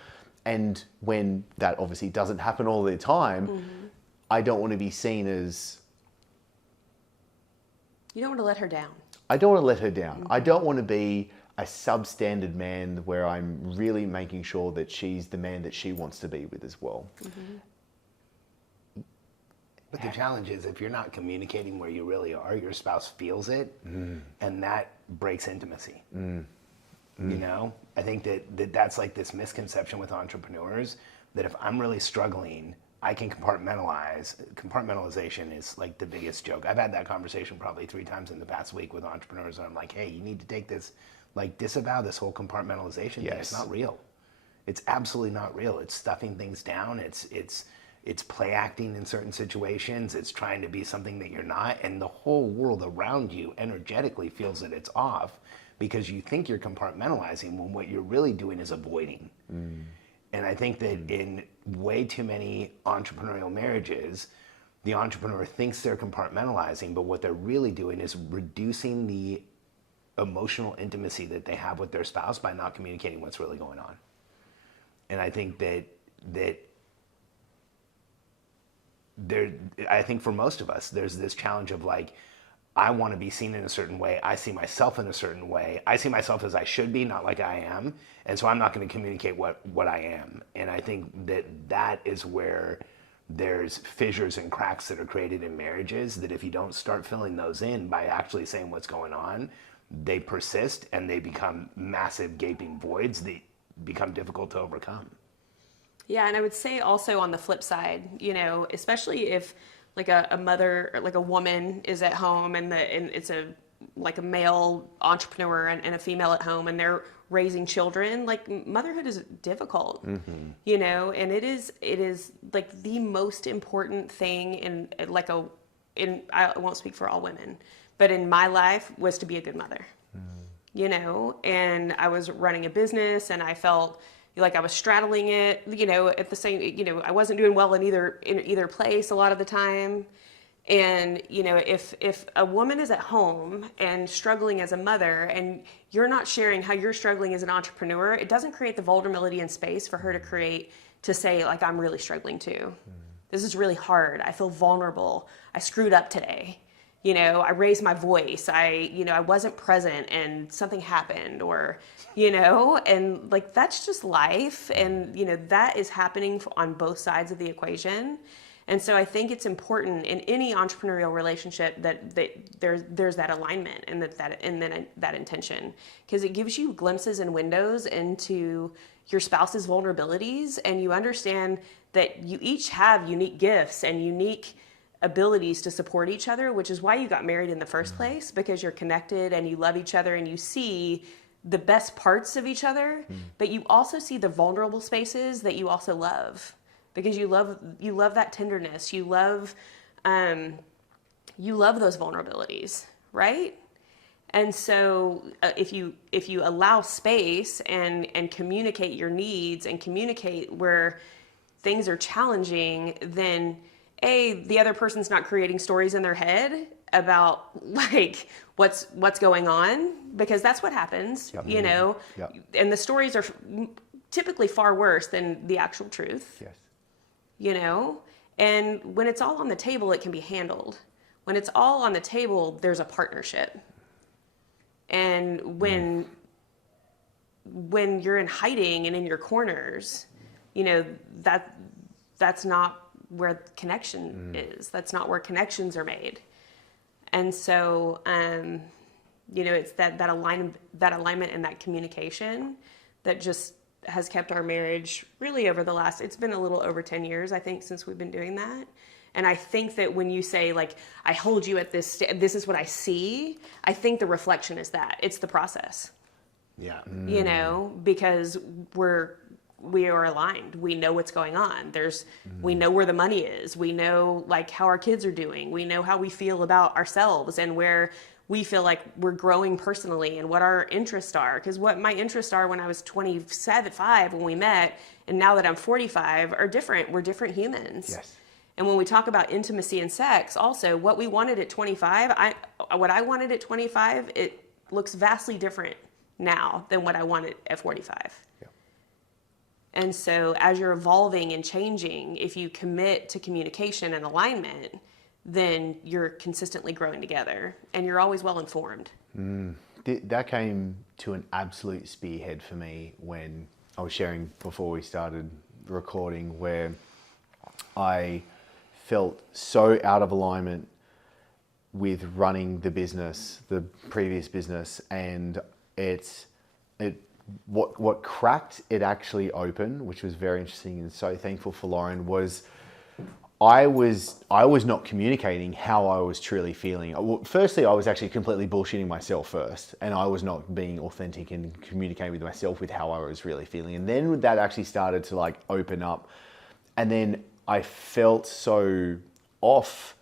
And when that obviously doesn't happen all the time, I don't want to be seen as... You don't want to let her down. I don't want to let her down. I don't want to be a substandard man where I'm really making sure that she's the man that she wants to be with as well. But the challenge is if you're not communicating where you really are, your spouse feels it, and that breaks intimacy. You know, I think that's like this misconception with entrepreneurs that if I'm really struggling, I can compartmentalize. Compartmentalization is like the biggest joke. I've had that conversation probably 3 times in the past week with entrepreneurs, and I'm like, hey, you need to take this, like disavow this whole compartmentalization thing. It's not real. It's absolutely not real. It's stuffing things down. It's play acting in certain situations. It's trying to be something that you're not, and the whole world around you energetically feels that it's off because you think you're compartmentalizing when what you're really doing is avoiding. And I think that in way too many entrepreneurial marriages, the entrepreneur thinks they're compartmentalizing, but what they're really doing is reducing the emotional intimacy that they have with their spouse by not communicating what's really going on. And I think I think for most of us, there's this challenge of like, I want to be seen in a certain way. I see myself in a certain way. I see myself as I should be, not like I am. And so I'm not going to communicate what I am. And I think that is where there's fissures and cracks that are created in marriages that if you don't start filling those in by actually saying what's going on, they persist and they become massive gaping voids that become difficult to overcome. Yeah, and I would say also on the flip side, you know, especially if like a mother or like a woman is at home and it's a male entrepreneur and a female at home and they're raising children, like motherhood is difficult, you know, and it is like the most important thing I won't speak for all women, but in my life was to be a good mother, you know, and I was running a business and I felt like I was straddling it, you know, at the same, you know, I wasn't doing well in either place a lot of the time. And, you know, if a woman is at home and struggling as a mother and you're not sharing how you're struggling as an entrepreneur, it doesn't create the vulnerability and space for her to say, like, I'm really struggling too. This is really hard. I feel vulnerable. I screwed up today. You know, I raised my voice. I wasn't present and something happened or, you know, and like, that's just life. And, you know, that is happening on both sides of the equation. And so I think it's important in any entrepreneurial relationship that there's that alignment and that intention, because it gives you glimpses and windows into your spouse's vulnerabilities, and you understand that you each have unique gifts and unique abilities to support each other, which is why you got married in the first place, because you're connected and you love each other and you see the best parts of each other, but you also see the vulnerable spaces that you also love, because you love that tenderness. You love those vulnerabilities, right? And so if you allow space and communicate your needs and communicate where things are challenging, then the other person's not creating stories in their head about like what's going on, because that's what happens, you know, and the stories are typically far worse than the actual truth. Yes. You know, and when it's all on the table, it can be handled. When it's all on the table, there's a partnership. And when you're in hiding and in your corners, you know, that's not where connection is. That's not where connections are made. And so, you know, it's that alignment and that communication that just has kept our marriage really over it's been a little over 10 years, I think, since we've been doing that. And I think that when you say, like, I hold you at this, this is what I see, I think the reflection is that. It's the process. Yeah. You know, because we are aligned. We know what's going on. We know where the money is. We know, like, how our kids are doing. We know how we feel about ourselves and where we feel like we're growing personally and what our interests are. Because what my interests are when I was 25 when we met, and now that I'm 45 are different. We're different humans. Yes. And when we talk about intimacy and sex, also what we wanted at 25, what I wanted at 25, it looks vastly different now than what I wanted at 45. Yeah. And so as you're evolving and changing, if you commit to communication and alignment, then you're consistently growing together and you're always well informed. That came to an absolute spearhead for me when I was sharing before we started recording, where I felt so out of alignment with running the business, the previous business, and what cracked it actually open, which was very interesting and so thankful for Lauren, was I was not communicating how I was truly feeling. Well, firstly, I was actually completely bullshitting myself first, and I was not being authentic and communicating with myself with how I was really feeling. And then that actually started to, like, open up, and then I felt so off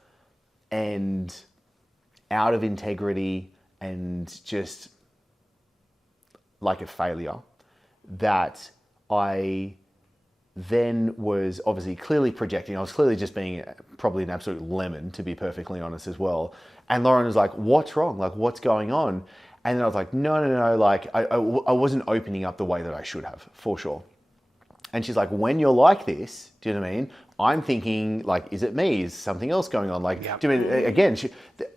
and out of integrity and just like a failure that I then was obviously clearly projecting. I was clearly just being probably an absolute lemon, to be perfectly honest as well. And Lauren was like, what's wrong? Like, what's going on? And then I was like, no. Like, I wasn't opening up the way that I should have, for sure. And she's like, when you're like this, do you know what I mean? I'm thinking, like, is it me? Is something else going on? Like, Yep. do you mean, again,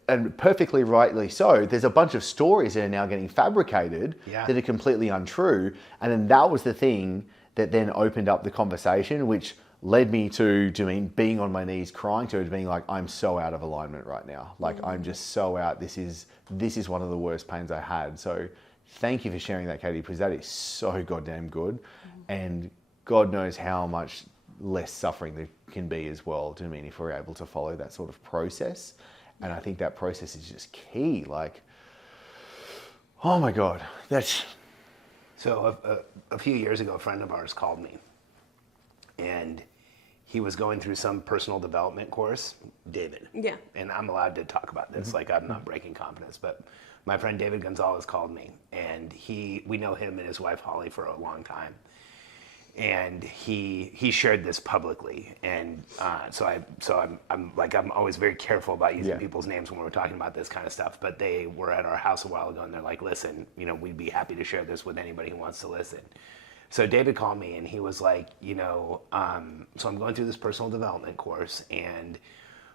and perfectly rightly so, there's a bunch of stories that are now getting fabricated that are completely untrue. And then that was the thing that then opened up the conversation, which led me to, do you mean, being on my knees crying to her, being like, I'm so out of alignment right now. Like, I'm just so out. This is one of the worst pains I had. So thank you for sharing that, Cadey, because that is so goddamn good. And God knows how much less suffering there can be as well, do you mean, if we're able to follow that sort of process. And I think that process is just key. Like, oh my God, that's... So a few years ago, a friend of ours called me, and he was going through some personal development course, David. Yeah. And I'm allowed to talk about this, like, I'm not breaking confidence, but my friend David Gonzalez called me, and we know him and his wife Holly for a long time. And he shared this publicly, and so I'm always very careful about using people's names when we're talking about this kind of stuff. But they were at our house a while ago, and they're like, "Listen, we'd be happy to share this with anybody who wants to listen." So David called me, and he was like, so I'm going through this personal development course, and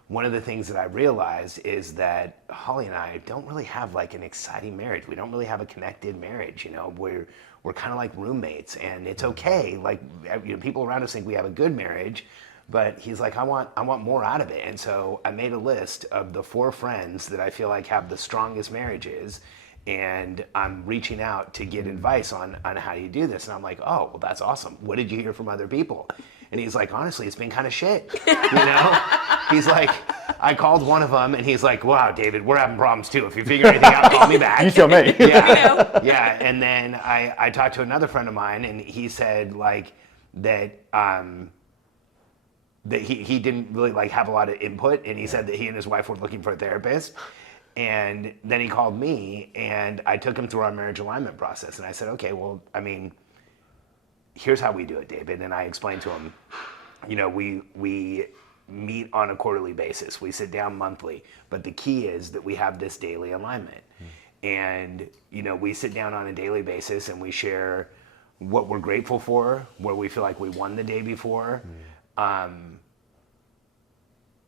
one of the things that I realized is that Holly and I don't really have, like, an exciting marriage. We don't really have a connected marriage. We're kind of like roommates, and it's okay. Like, people around us think we have a good marriage, but he's like, I want more out of it. And so I made a list of the 4 friends that I feel like have the strongest marriages, and I'm reaching out to get advice on how you do this. And I'm like, oh, well, that's awesome. What did you hear from other people? And he's like, honestly, it's been kind of shit. He's like, I called one of them, and he's like, wow, David, we're having problems too. If you figure anything out, call me back. You tell me. Yeah. And then I talked to another friend of mine, and he said, like, that he didn't really, like, have a lot of input, and he said that he and his wife were looking for a therapist. And then he called me, and I took him through our marriage alignment process. And I said, okay, well, I mean, here's how we do it, David. And I explained to him, we meet on a quarterly basis. We sit down monthly. But the key is that we have this daily alignment. And, we sit down on a daily basis, and we share what we're grateful for, where we feel like we won the day before.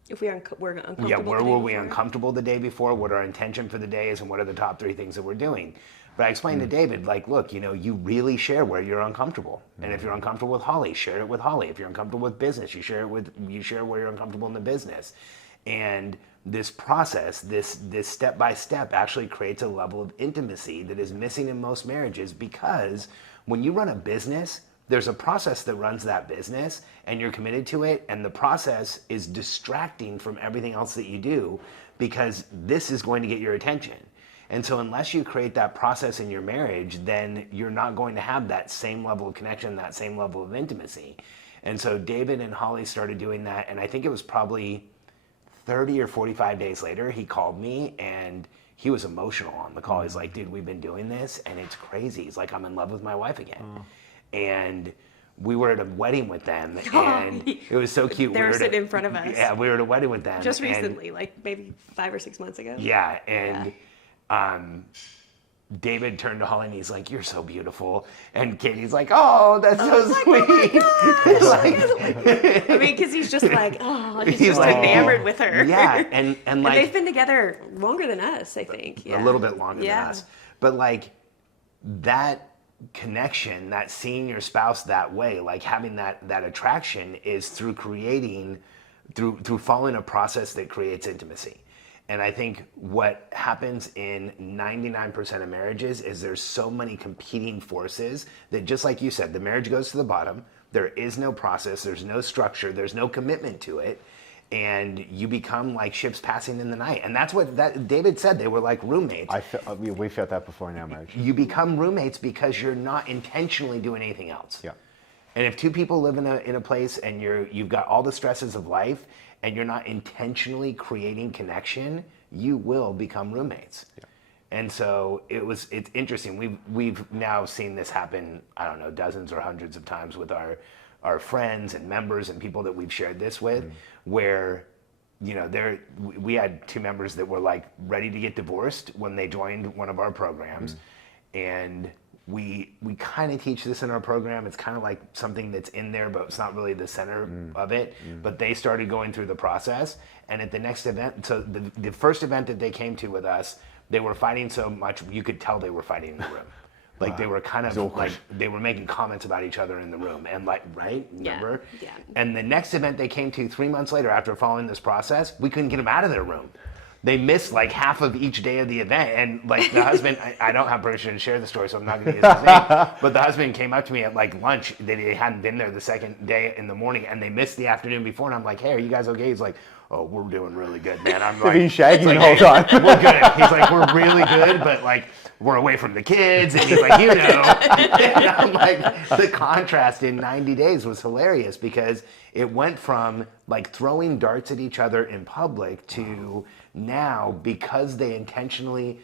If we're uncomfortable. Yeah, where were we uncomfortable the day before? What our intention for the day is, and what are the top 3 things that we're doing? But I explained to David, like, look, you really share where you're uncomfortable. And if you're uncomfortable with Holly, share it with Holly. If you're uncomfortable with business, you share where you're uncomfortable in the business. And this process, this step by step, actually creates a level of intimacy that is missing in most marriages, because when you run a business, there's a process that runs that business, and you're committed to it, and the process is distracting from everything else that you do, because this is going to get your attention. And so unless you create that process in your marriage, then you're not going to have that same level of connection, that same level of intimacy. And so David and Holly started doing that, and I think it was probably 30 or 45 days later, he called me, and he was emotional on the call. He's like, dude, we've been doing this, and it's crazy. He's like, I'm in love with my wife again. And we were at a wedding with them, and it was so cute. They were sitting in front of us. Yeah, we were at a wedding with them. Just recently, like maybe 5 or 6 months ago. Yeah, and David turned to Holly and he's like, "You're so beautiful," and Katie's like, "Oh, that's so sweet." I mean, because he's just like, oh, he's just like, enamored with her. Yeah, and like they've been together longer than us, I think. Yeah. A little bit longer than us, but like that connection, that seeing your spouse that way, like having that attraction, is through creating, through following a process that creates intimacy. And I think what happens in 99% of marriages is there's so many competing forces that, just like you said, the marriage goes to the bottom. There is no process, there's no structure, there's no commitment to it. And you become like ships passing in the night. And that's what David said. They were like roommates. We felt that before in our marriage. You become roommates because you're not intentionally doing anything else. Yeah. And if two people live in a place and you've got all the stresses of life, and you're not intentionally creating connection, you will become roommates. Yeah. And so it's interesting. We've now seen this happen, I don't know, dozens or hundreds of times with our friends and members and people that we've shared this with, where, you know, we had 2 members that were like ready to get divorced when they joined one of our programs. And we kind of teach this in our program. It's kind of like something that's in there, but it's not really the center of it. But they started going through the process, and at the next event, so the first event that they came to with us, they were fighting so much, you could tell they were fighting in the room. Like they were kind of like, they were making comments about each other in the room, and like, right? Remember? Yeah. And the next event they came to 3 months later, after following this process, we couldn't get them out of their room. They missed like half of each day of the event, and like the husband, I don't have permission to share the story, so I'm not going to use his name. But the husband came up to me at like lunch. They hadn't been there the second day in the morning, and they missed the afternoon before. And I'm like, "Hey, are you guys okay?" He's like, "Oh, we're doing really good, man." I'm like, "Been shaking the whole time." We're good. He's like, "We're really good, but like we're away from the kids," and he's like, "You know." And I'm like, the contrast in 90 days was hilarious, because it went from like throwing darts at each other in public to now, because they intentionally,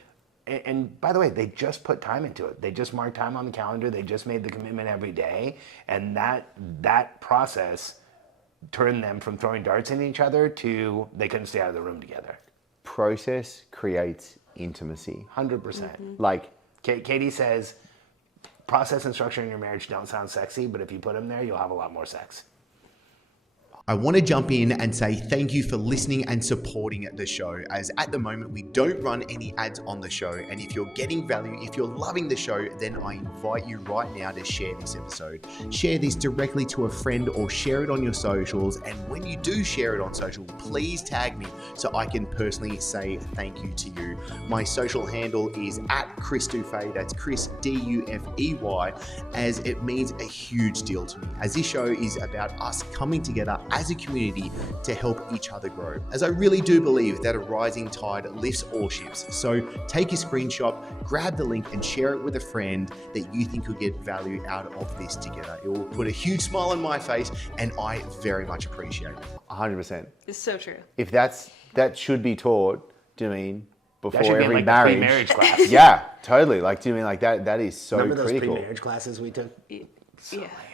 and by the way, they just put time into it. They just marked time on the calendar. They just made the commitment every day, and that process turned them from throwing darts at each other to they couldn't stay out of the room together. Process creates intimacy. 100%. Like Cadey says, process and structure in your marriage don't sound sexy, but if you put them there, you'll have a lot more sex. I want to jump in and say thank you for listening and supporting the show, as at the moment we don't run any ads on the show. And if you're getting value, if you're loving the show, then I invite you right now to share this episode. Share this directly to a friend or share it on your socials. And when you do share it on social, please tag me so I can personally say thank you to you. My social handle is @Chris Dufey. That's Chris Dufey, as it means a huge deal to me, as this show is about us coming together as a community to help each other grow, as I really do believe that a rising tide lifts all ships. So take a screenshot, grab the link and share it with a friend that you think could get value out of this together. It will put a huge smile on my face, and I very much appreciate it. 100%. It's so true. If that should be taught, do you mean before That should be every like marriage? the pre-marriage class. Yeah, totally. Like, do you mean like that? That is so Remember those critical. pre-marriage classes we took?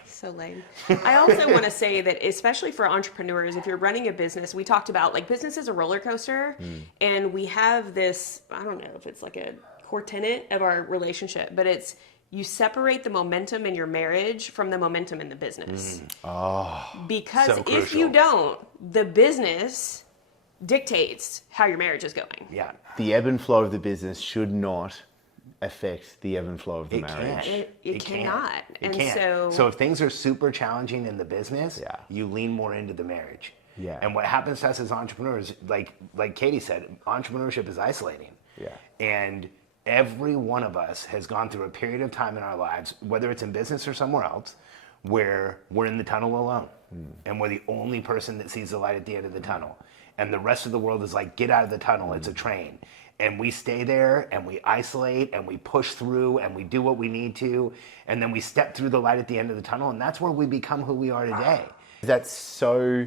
So lame. I also want to say that, especially for entrepreneurs, if you're running a business, we talked about like business is a roller coaster, and we have this, I don't know if it's like a core tenet of our relationship, but it's you separate the momentum in your marriage from the momentum in the business. Because so if you don't, the business dictates how your marriage is going. Yeah. The ebb and flow of the business should not affect the ebb and flow of the marriage. It cannot. It can't. So if things are super challenging in the business, you lean more into the marriage. Yeah. And what happens to us as entrepreneurs, like Cadey said, entrepreneurship is isolating. Yeah. And every one of us has gone through a period of time in our lives, whether it's in business or somewhere else, where we're in the tunnel alone and we're the only person that sees the light at the end of the tunnel. And the rest of the world is like, get out of the tunnel, it's a train. And we stay there and we isolate and we push through and we do what we need to. And then we step through the light at the end of the tunnel, and that's where we become who we are today. That's so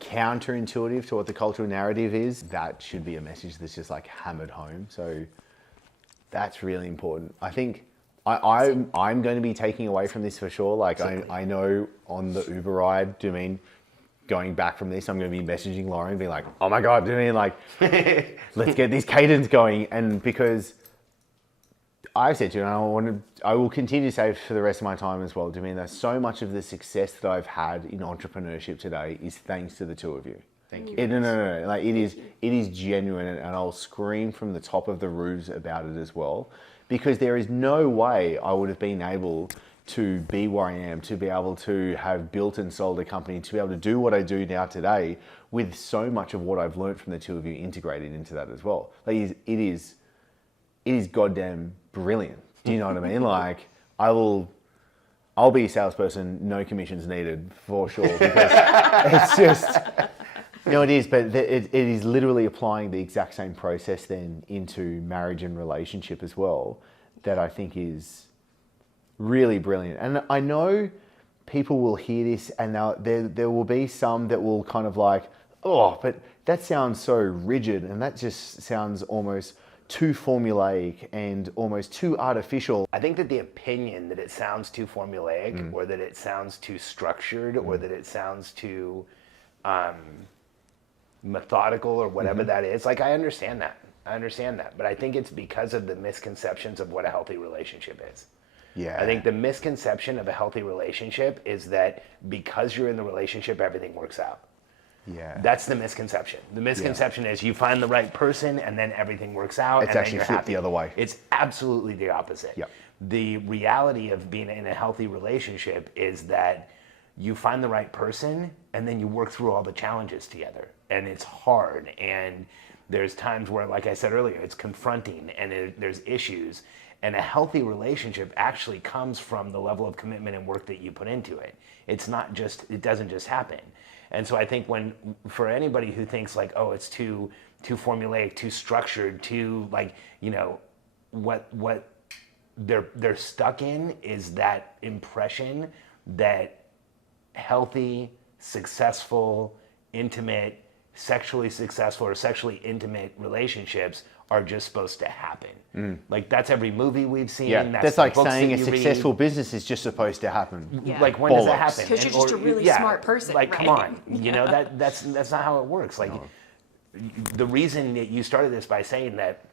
counterintuitive to what the cultural narrative is. That should be a message that's just like hammered home. So that's really important. I think I'm going to be taking away from this for sure. Like I know on the Uber ride, do you mean going back from this, I'm going to be messaging Lauren, being like, oh my God, do you mean like, let's get this cadence going. And because I've said to you, and I will continue to say for the rest of my time as well, do you mean that so much of the success that I've had in entrepreneurship today is thanks to the two of you. Thank you. No. Like it is genuine, and I'll scream from the top of the roofs about it as well, because there is no way I would have been able to be where I am, to be able to have built and sold a company, to be able to do what I do now today with so much of what I've learned from the two of you integrated into that as well. Like it is goddamn brilliant. Do you know what I mean? Like I'll be a salesperson, no commissions needed for sure, because it's just, it is, but it is literally applying the exact same process then into marriage and relationship as well, that I think is really brilliant. And I know people will hear this and there will be some that will kind of like, oh, but that sounds so rigid and that just sounds almost too formulaic and almost too artificial. I think that the opinion that it sounds too formulaic or that it sounds too structured or that it sounds too methodical or whatever that is, like I understand that. But I think it's because of the misconceptions of what a healthy relationship is. Yeah. I think the misconception of a healthy relationship is that because you're in the relationship, everything works out. Yeah. That's the misconception. The misconception is you find the right person and then everything works out. It's and actually then you're flipped happy. the other way. It's absolutely the opposite. Yep. The reality of being in a healthy relationship is that you find the right person and then you work through all the challenges together. And it's hard. And there's times where, like I said earlier, it's confronting and there's issues. And a healthy relationship actually comes from the level of commitment and work that you put into it. It's not just, it doesn't just happen. And so I think for anybody who thinks like, oh, it's too formulaic, too structured, too like, what they're stuck in is that impression that healthy, successful, intimate, sexually successful or sexually intimate relationships are just supposed to happen. Like that's every movie we've seen. Yeah, that's like saying a successful read. business is just supposed to happen. Yeah. Like when does that Bollocks. happen? Because you're just a really smart person. Like, right? come on, that's not how it works. Like, the reason that you started this by saying that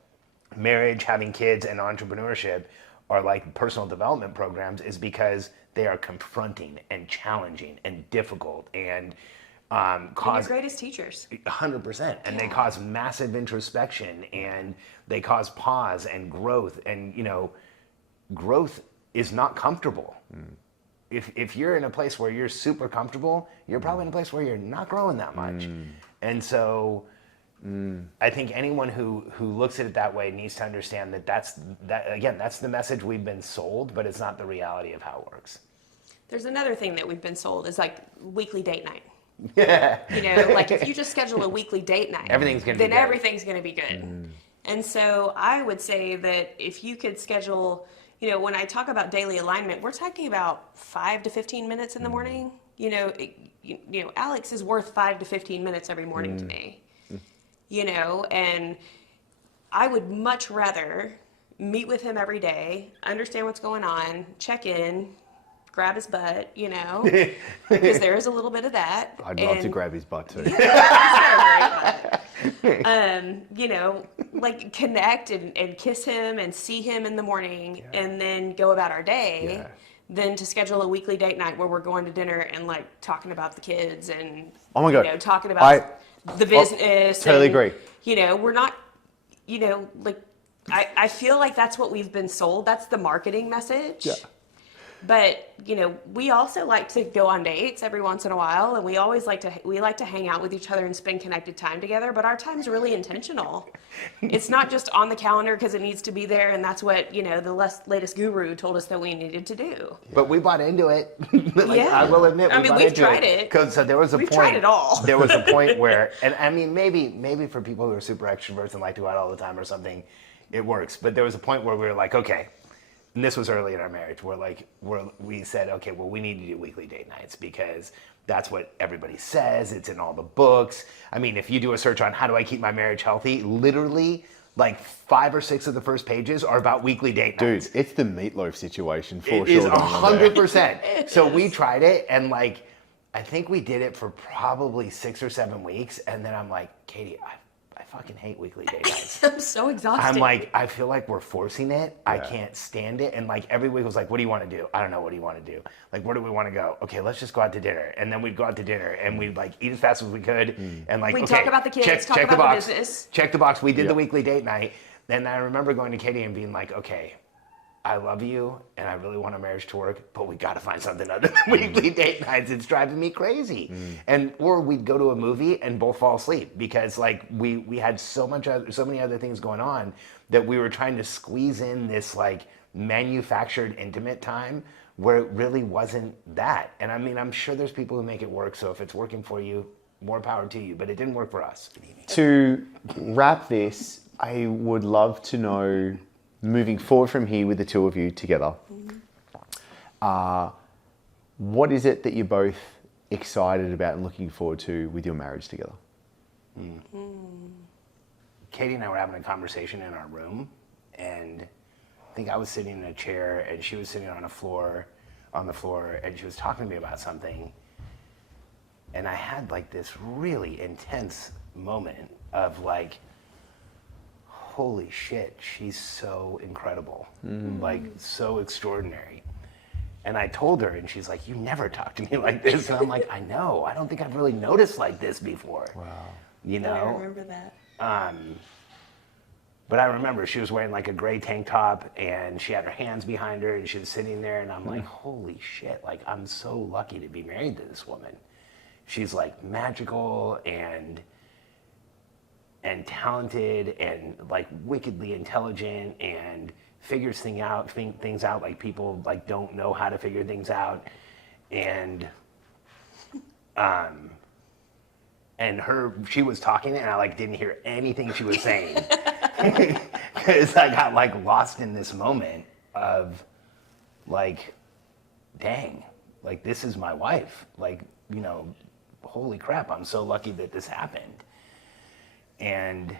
marriage, having kids, and entrepreneurship are like personal development programs is because they are confronting and challenging and difficult and cause your greatest teachers. 100%, and they cause massive introspection and they cause pause and growth, and growth is not comfortable. If you're in a place where you're super comfortable, you're probably in a place where you're not growing that much. And so I think anyone who looks at it that way needs to understand that that's the message we've been sold, but it's not the reality of how it works. There's another thing that we've been sold is like weekly date night. Yeah. Like if you just schedule a weekly date night, everything's gonna be good. everything's going to be good. And so I would say that if you could schedule, when I talk about daily alignment, we're talking about 5 to 15 minutes in the morning. Alex is worth 5 to 15 minutes every morning to me. And I would much rather meet with him every day, understand what's going on, check in, grab his butt, because there is a little bit of that. I'd love to grab his butt too. Like connect and kiss him and see him in the morning and then go about our day. Yeah. Then to schedule a weekly date night where we're going to dinner and like talking about the kids and Oh my God. talking about the business. Totally and, agree. We're not, like I feel like that's what we've been sold. That's the marketing message. Yeah. But, you know, we also like to go on dates every once in a while, and we like to hang out with each other and spend connected time together, but our time's really intentional. It's not just on the calendar because it needs to be there, and that's what, you know, the latest guru told us that we needed to do. But we bought into it. Yeah. I will admit, we've tried it. Because so there was a We've point. tried it all. There was a point where, and I mean, maybe for people who are super extroverts and like to go out all the time or something, it works. But there was a point where we were like, okay. And this was early in our marriage, we said, okay, well, we need to do weekly date nights because that's what everybody says. It's in all the books. I mean, if you do a search on how do I keep my marriage healthy, literally like 5 or 6 of the first pages are about weekly date nights. Dude, it's the meatloaf situation for sure. It is 100%. So we tried it, and like, I think we did it for probably 6 or 7 weeks, and then I'm like, Cadey, I fucking hate weekly date nights. I'm so exhausted. I'm like, I feel like we're forcing it. Yeah. I can't stand it. And like every week was like, what do you want to do? I don't know. What do you want to do? Like, where do we want to go? Okay, let's just go out to dinner. And then we'd go out to dinner and we'd like eat as fast as we could. And like, we'd okay, talk about the kids, talk about the business. Check the box. We did the weekly date night. Then I remember going to Cadey and being like, okay, I love you and I really want our marriage to work, but we got to find something other than weekly date nights. It's driving me crazy. Or we'd go to a movie and both fall asleep because like we had so many other things going on that we were trying to squeeze in this like manufactured intimate time where it really wasn't that. And I mean, I'm sure there's people who make it work. So if it's working for you, more power to you, but it didn't work for us. To wrap this, I would love to know, moving forward from here with the two of you together, what is it that you're both excited about and looking forward to with your marriage together? Cadey and I were having a conversation in our room, and I think I was sitting in a chair and she was sitting on the floor, and she was talking to me about something. And I had like this really intense moment of like, holy shit, she's so incredible, like so extraordinary. And I told her, and she's like, you never talk to me like this. And I'm like, I know, I don't think I've really noticed like this before. Wow. You know? I remember that. But I remember she was wearing like a gray tank top and she had her hands behind her and she was sitting there and I'm like, holy shit, like I'm so lucky to be married to this woman. She's like magical and talented and like wickedly intelligent and figures things out like people like don't know how to figure things out. And she was talking and I like didn't hear anything she was saying because I got like lost in this moment of like, dang, like this is my wife. Like, you know, holy crap, I'm so lucky that this happened. And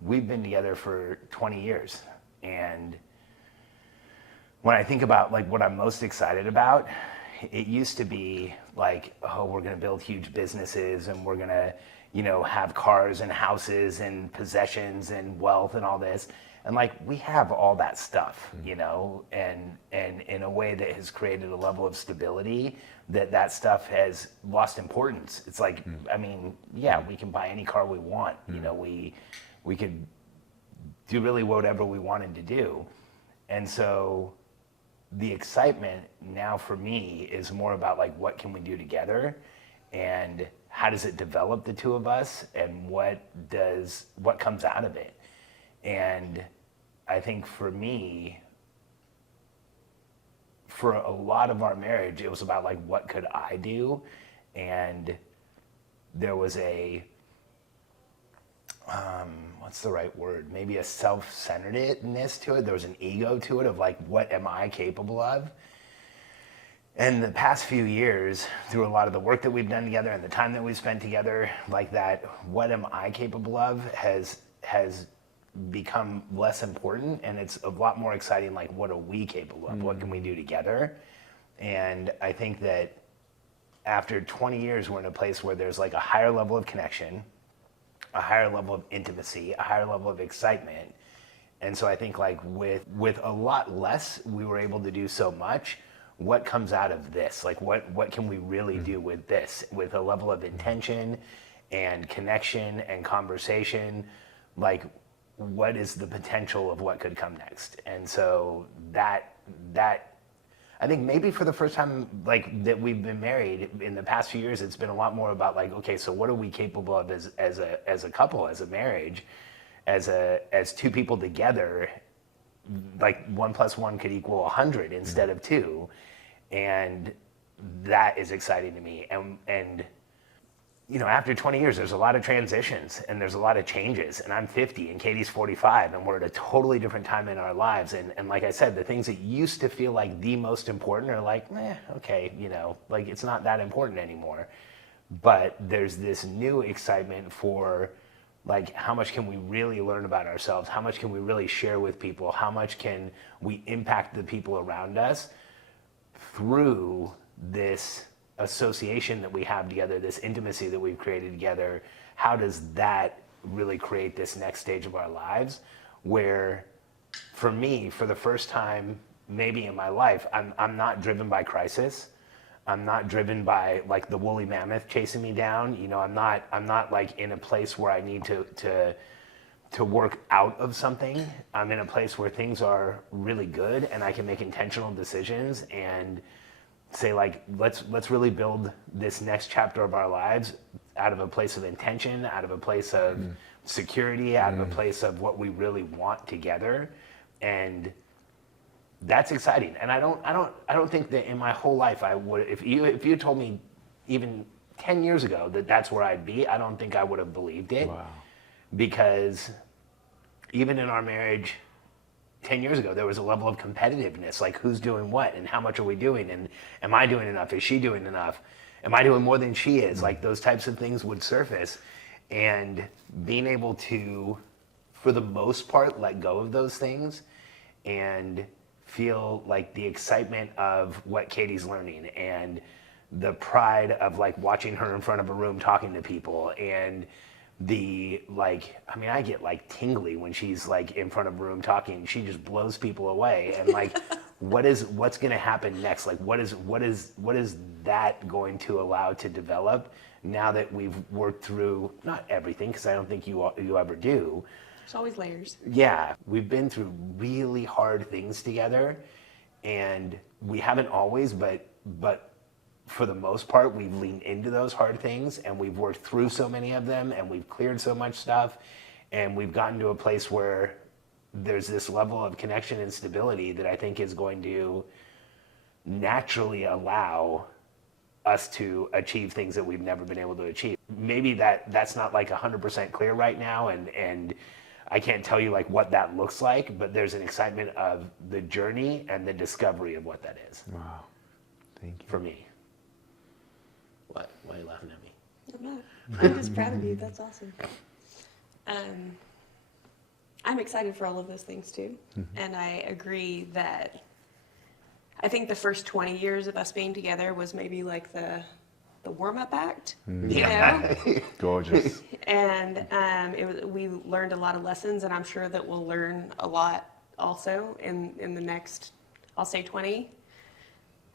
we've been together for 20 years. And when I think about like what I'm most excited about, it used to be like, oh, we're gonna build huge businesses and we're gonna, you know, have cars and houses and possessions and wealth and all this. And like, we have all that stuff, you know, and in a way that has created a level of stability that stuff has lost importance. It's like, I mean, yeah, we can buy any car we want. You know, we could do really whatever we wanted to do. And so the excitement now for me is more about like, what can we do together? And how does it develop the two of us? And what comes out of it? And I think for me, for a lot of our marriage, it was about like, what could I do? And there was a, what's the right word? Maybe a self-centeredness to it. There was an ego to it of like, what am I capable of? And the past few years, through a lot of the work that we've done together and the time that we've spent together, like that, what am I capable of has become less important, and it's a lot more exciting, like what are we capable of? What can we do together? And I think that after 20 years, we're in a place where there's like a higher level of connection, a higher level of intimacy, a higher level of excitement. And so I think like with a lot less, we were able to do so much. What comes out of this? Like what can we really do with this? With a level of intention and connection and conversation, like what is the potential of what could come next? And so that I think maybe for the first time, like, that we've been married in the past few years, it's been a lot more about, like, okay, so what are we capable of as a couple, as a marriage, as two people together? Like 1 + 1 could equal 100 instead of 2, and that is exciting to me. And you know, after 20 years, there's a lot of transitions and there's a lot of changes. And I'm 50 and Katie's 45, and we're at a totally different time in our lives. And like I said, the things that used to feel like the most important are like, okay, you know, like it's not that important anymore. But there's this new excitement for, like, how much can we really learn about ourselves? How much can we really share with people? How much can we impact the people around us through this association that we have together, this intimacy that we've created together? How does that really create this next stage of our lives where, for me, for the first time maybe in my life, I'm not driven by crisis. I'm not driven by, like, the woolly mammoth chasing me down. You know, I'm not like in a place where I need to work out of something. I'm in a place where things are really good and I can make intentional decisions and say, like, let's really build this next chapter of our lives out of a place of intention, out of a place of security, out of a place of what we really want together. And that's exciting. And I don't think that in my whole life I would, if you told me even 10 years ago that that's where I'd be, I don't think I would have believed it. Wow. Because even in our marriage 10 years ago, there was a level of competitiveness, like who's doing what and how much are we doing, and am I doing enough? Is she doing enough? Am I doing more than she is? Like, those types of things would surface. And being able to, for the most part, let go of those things and feel like the excitement of what Katie's learning and the pride of, like, watching her in front of a room talking to people, and the, like, I mean, I get, like, tingly when she's, like, in front of a room talking. She just blows people away. And, like, what's going to happen next? Like, what is that going to allow to develop now that we've worked through, not everything, because I don't think you ever do. There's always layers. Yeah, we've been through really hard things together, and we haven't always, but for the most part, we've leaned into those hard things, and we've worked through so many of them, and we've cleared so much stuff, and we've gotten to a place where there's this level of connection and stability that I think is going to naturally allow us to achieve things that we've never been able to achieve. Maybe that's not, like, 100% clear right now, and I can't tell you, like, what that looks like, but there's an excitement of the journey and the discovery of what that is. Wow. Thank you. For me. What? Why are you laughing at me? I'm not. I'm just proud of you. That's awesome. I'm excited for all of those things too. And I agree that I think the first 20 years of us being together was maybe like the warm-up act, you know? Gorgeous. And we learned a lot of lessons, and I'm sure that we'll learn a lot also in the next, I'll say 20.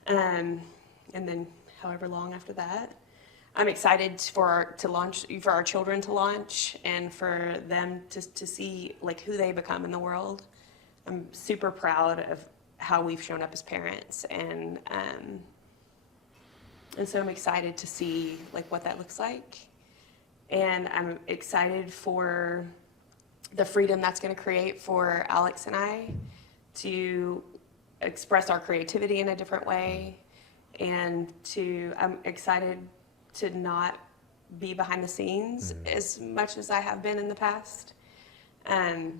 And then however long after that. I'm excited for our children to launch, and for them to see, like, who they become in the world. I'm super proud of how we've shown up as parents, and so I'm excited to see, like, what that looks like. And I'm excited for the freedom that's going to create for Alex and I to express our creativity in a different way. And I'm excited to not be behind the scenes as much as I have been in the past. I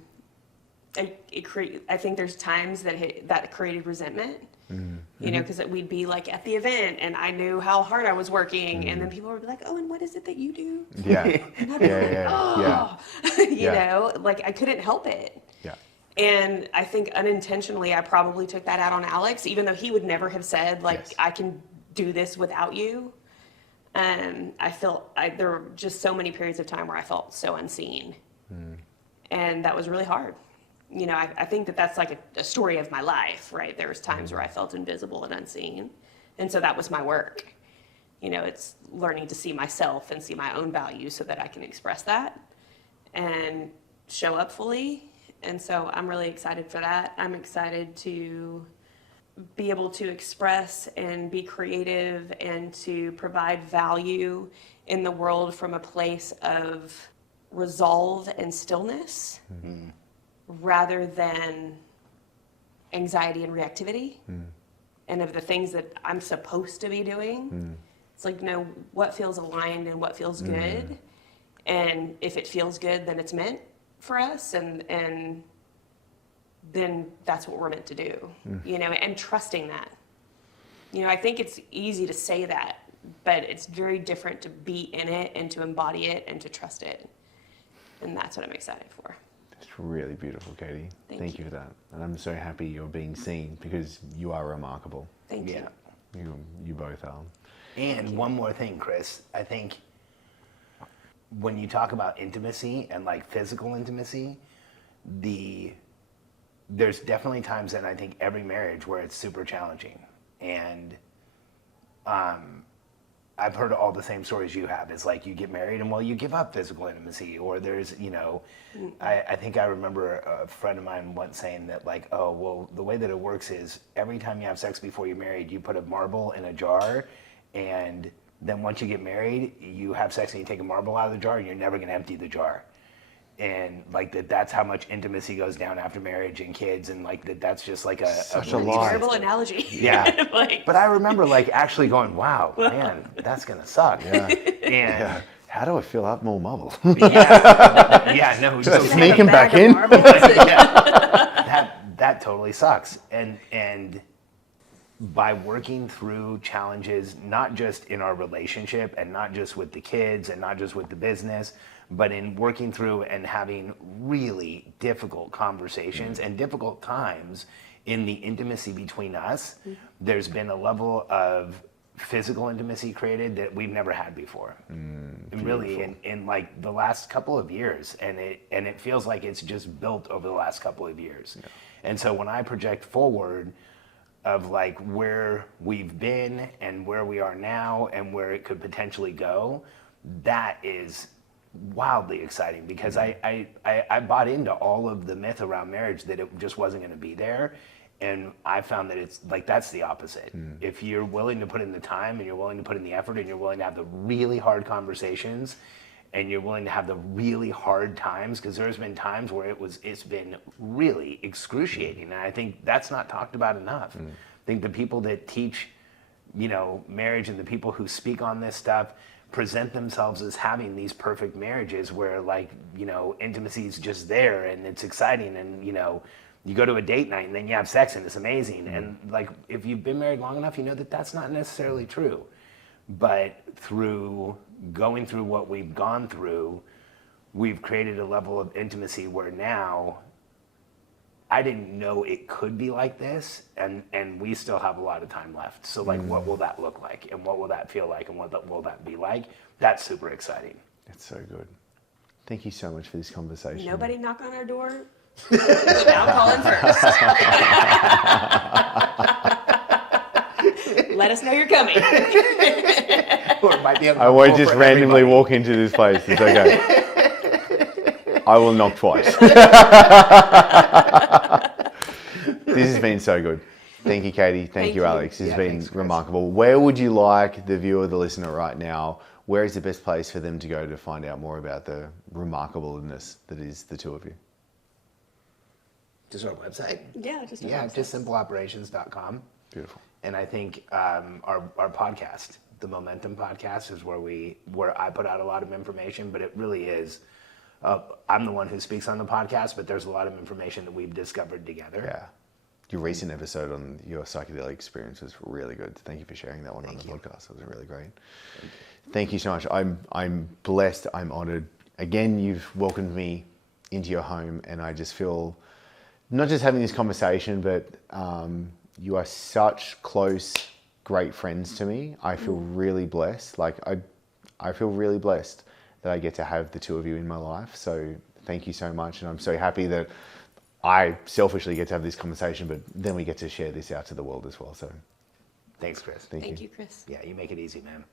think there's times that created resentment, you know, because we'd be, like, at the event and I knew how hard I was working, and then people would be like, "Oh, and what is it that you do?" Yeah. And I'd be you know, like, I couldn't help it. Yeah. And I think unintentionally, I probably took that out on Alex, even though he would never have said, like, Yes. I can do this without you. There were just so many periods of time where I felt so unseen. And that was really hard. You know, I think that's like a story of my life, right? There was times where I felt invisible and unseen. And so that was my work. You know, it's learning to see myself and see my own value so that I can express that and show up fully. And so I'm really excited for that. I'm excited to be able to express and be creative and to provide value in the world from a place of resolve and stillness rather than anxiety and reactivity and of the things that I'm supposed to be doing. It's like, no, what feels aligned and what feels good. And if it feels good, then it's meant for us. And then that's what we're meant to do, you know, and trusting that. You know, I think it's easy to say that, but it's very different to be in it and to embody it and to trust it. And that's what I'm excited for. It's really beautiful, Cadey. Thank you you for that. And I'm so happy you're being seen because you are remarkable. Thank you. You both are. And one more thing, Chris. I think when you talk about intimacy and like physical intimacy, there's definitely times in I think every marriage where it's super challenging. And I've heard all the same stories you have. It's like you get married and well, you give up physical intimacy, or there's, you know, I think I remember a friend of mine once saying that like, oh, well, the way that it works is every time you have sex before you're married, you put a marble in a jar, and then once you get married, you have sex and you take a marble out of the jar and you're never gonna empty the jar. And like that's how much intimacy goes down after marriage and kids, and like that's just like Such a lie. Terrible analogy. Yeah. Like, But I remember like actually going, wow, man, that's gonna suck. Yeah. And How do I fill out more marble? yeah, no, Should I so- sneak him back in? that totally sucks. And by working through challenges, not just in our relationship and not just with the kids and not just with the business, but in working through and having really difficult conversations and difficult times in the intimacy between us, there's been a level of physical intimacy created that we've never had before. And really in like the last couple of years, and it feels like it's just built over the last couple of years. Yeah. And so when I project forward of like where we've been and where we are now and where it could potentially go, that is wildly exciting, because I bought into all of the myth around marriage that it just wasn't going to be there. And I found that it's like, that's the opposite. If you're willing to put in the time and you're willing to put in the effort and you're willing to have the really hard conversations and you're willing to have the really hard times, because there's been times where it's been really excruciating. And I think that's not talked about enough. I think the people that teach, you know, marriage and the people who speak on this stuff present themselves as having these perfect marriages where, like, you know, intimacy is just there and it's exciting, and, you know, you go to a date night and then you have sex and it's amazing. And like, if you've been married long enough, you know that that's not necessarily true. But through going through what we've gone through, we've created a level of intimacy where now I didn't know it could be like this, and we still have a lot of time left. So like, what will that look like, and what will that feel like, and what will that be like? That's super exciting. It's so good. Thank you so much for this conversation. nobody knock on our door. I'll call in first. Let us know you're coming. Or it might be I won't just randomly walk into this place. It's okay. I will knock twice. This has been so good. Thank you, Cadey. Thank you, you. Alex. It's been thanks, Chris. remarkable. Where would you like the viewer, the listener right now, where is the best place for them to go to find out more about the remarkableness that is the two of you? Just our website. Yeah, just Just simpleoperations.com. Beautiful. And I think our podcast, the Momentum Podcast, is where I put out a lot of information, but it really is. I'm the one who speaks on the podcast, but there's a lot of information that we've discovered together. Yeah. Your recent episode on your psychedelic experience was really good. Thank you for sharing that one on the podcast. It was really great. Thank you so much. I'm blessed. I'm honored. Again, you've welcomed me into your home, and I just feel not just having this conversation, but you are such close, great friends to me. I feel really blessed. Like I feel really blessed that I get to have the two of you in my life. So thank you so much. And I'm so happy that I selfishly get to have this conversation, but then we get to share this out to the world as well. So Thanks, Chris. thank you. Thank you, Chris. Yeah, you make it easy, man.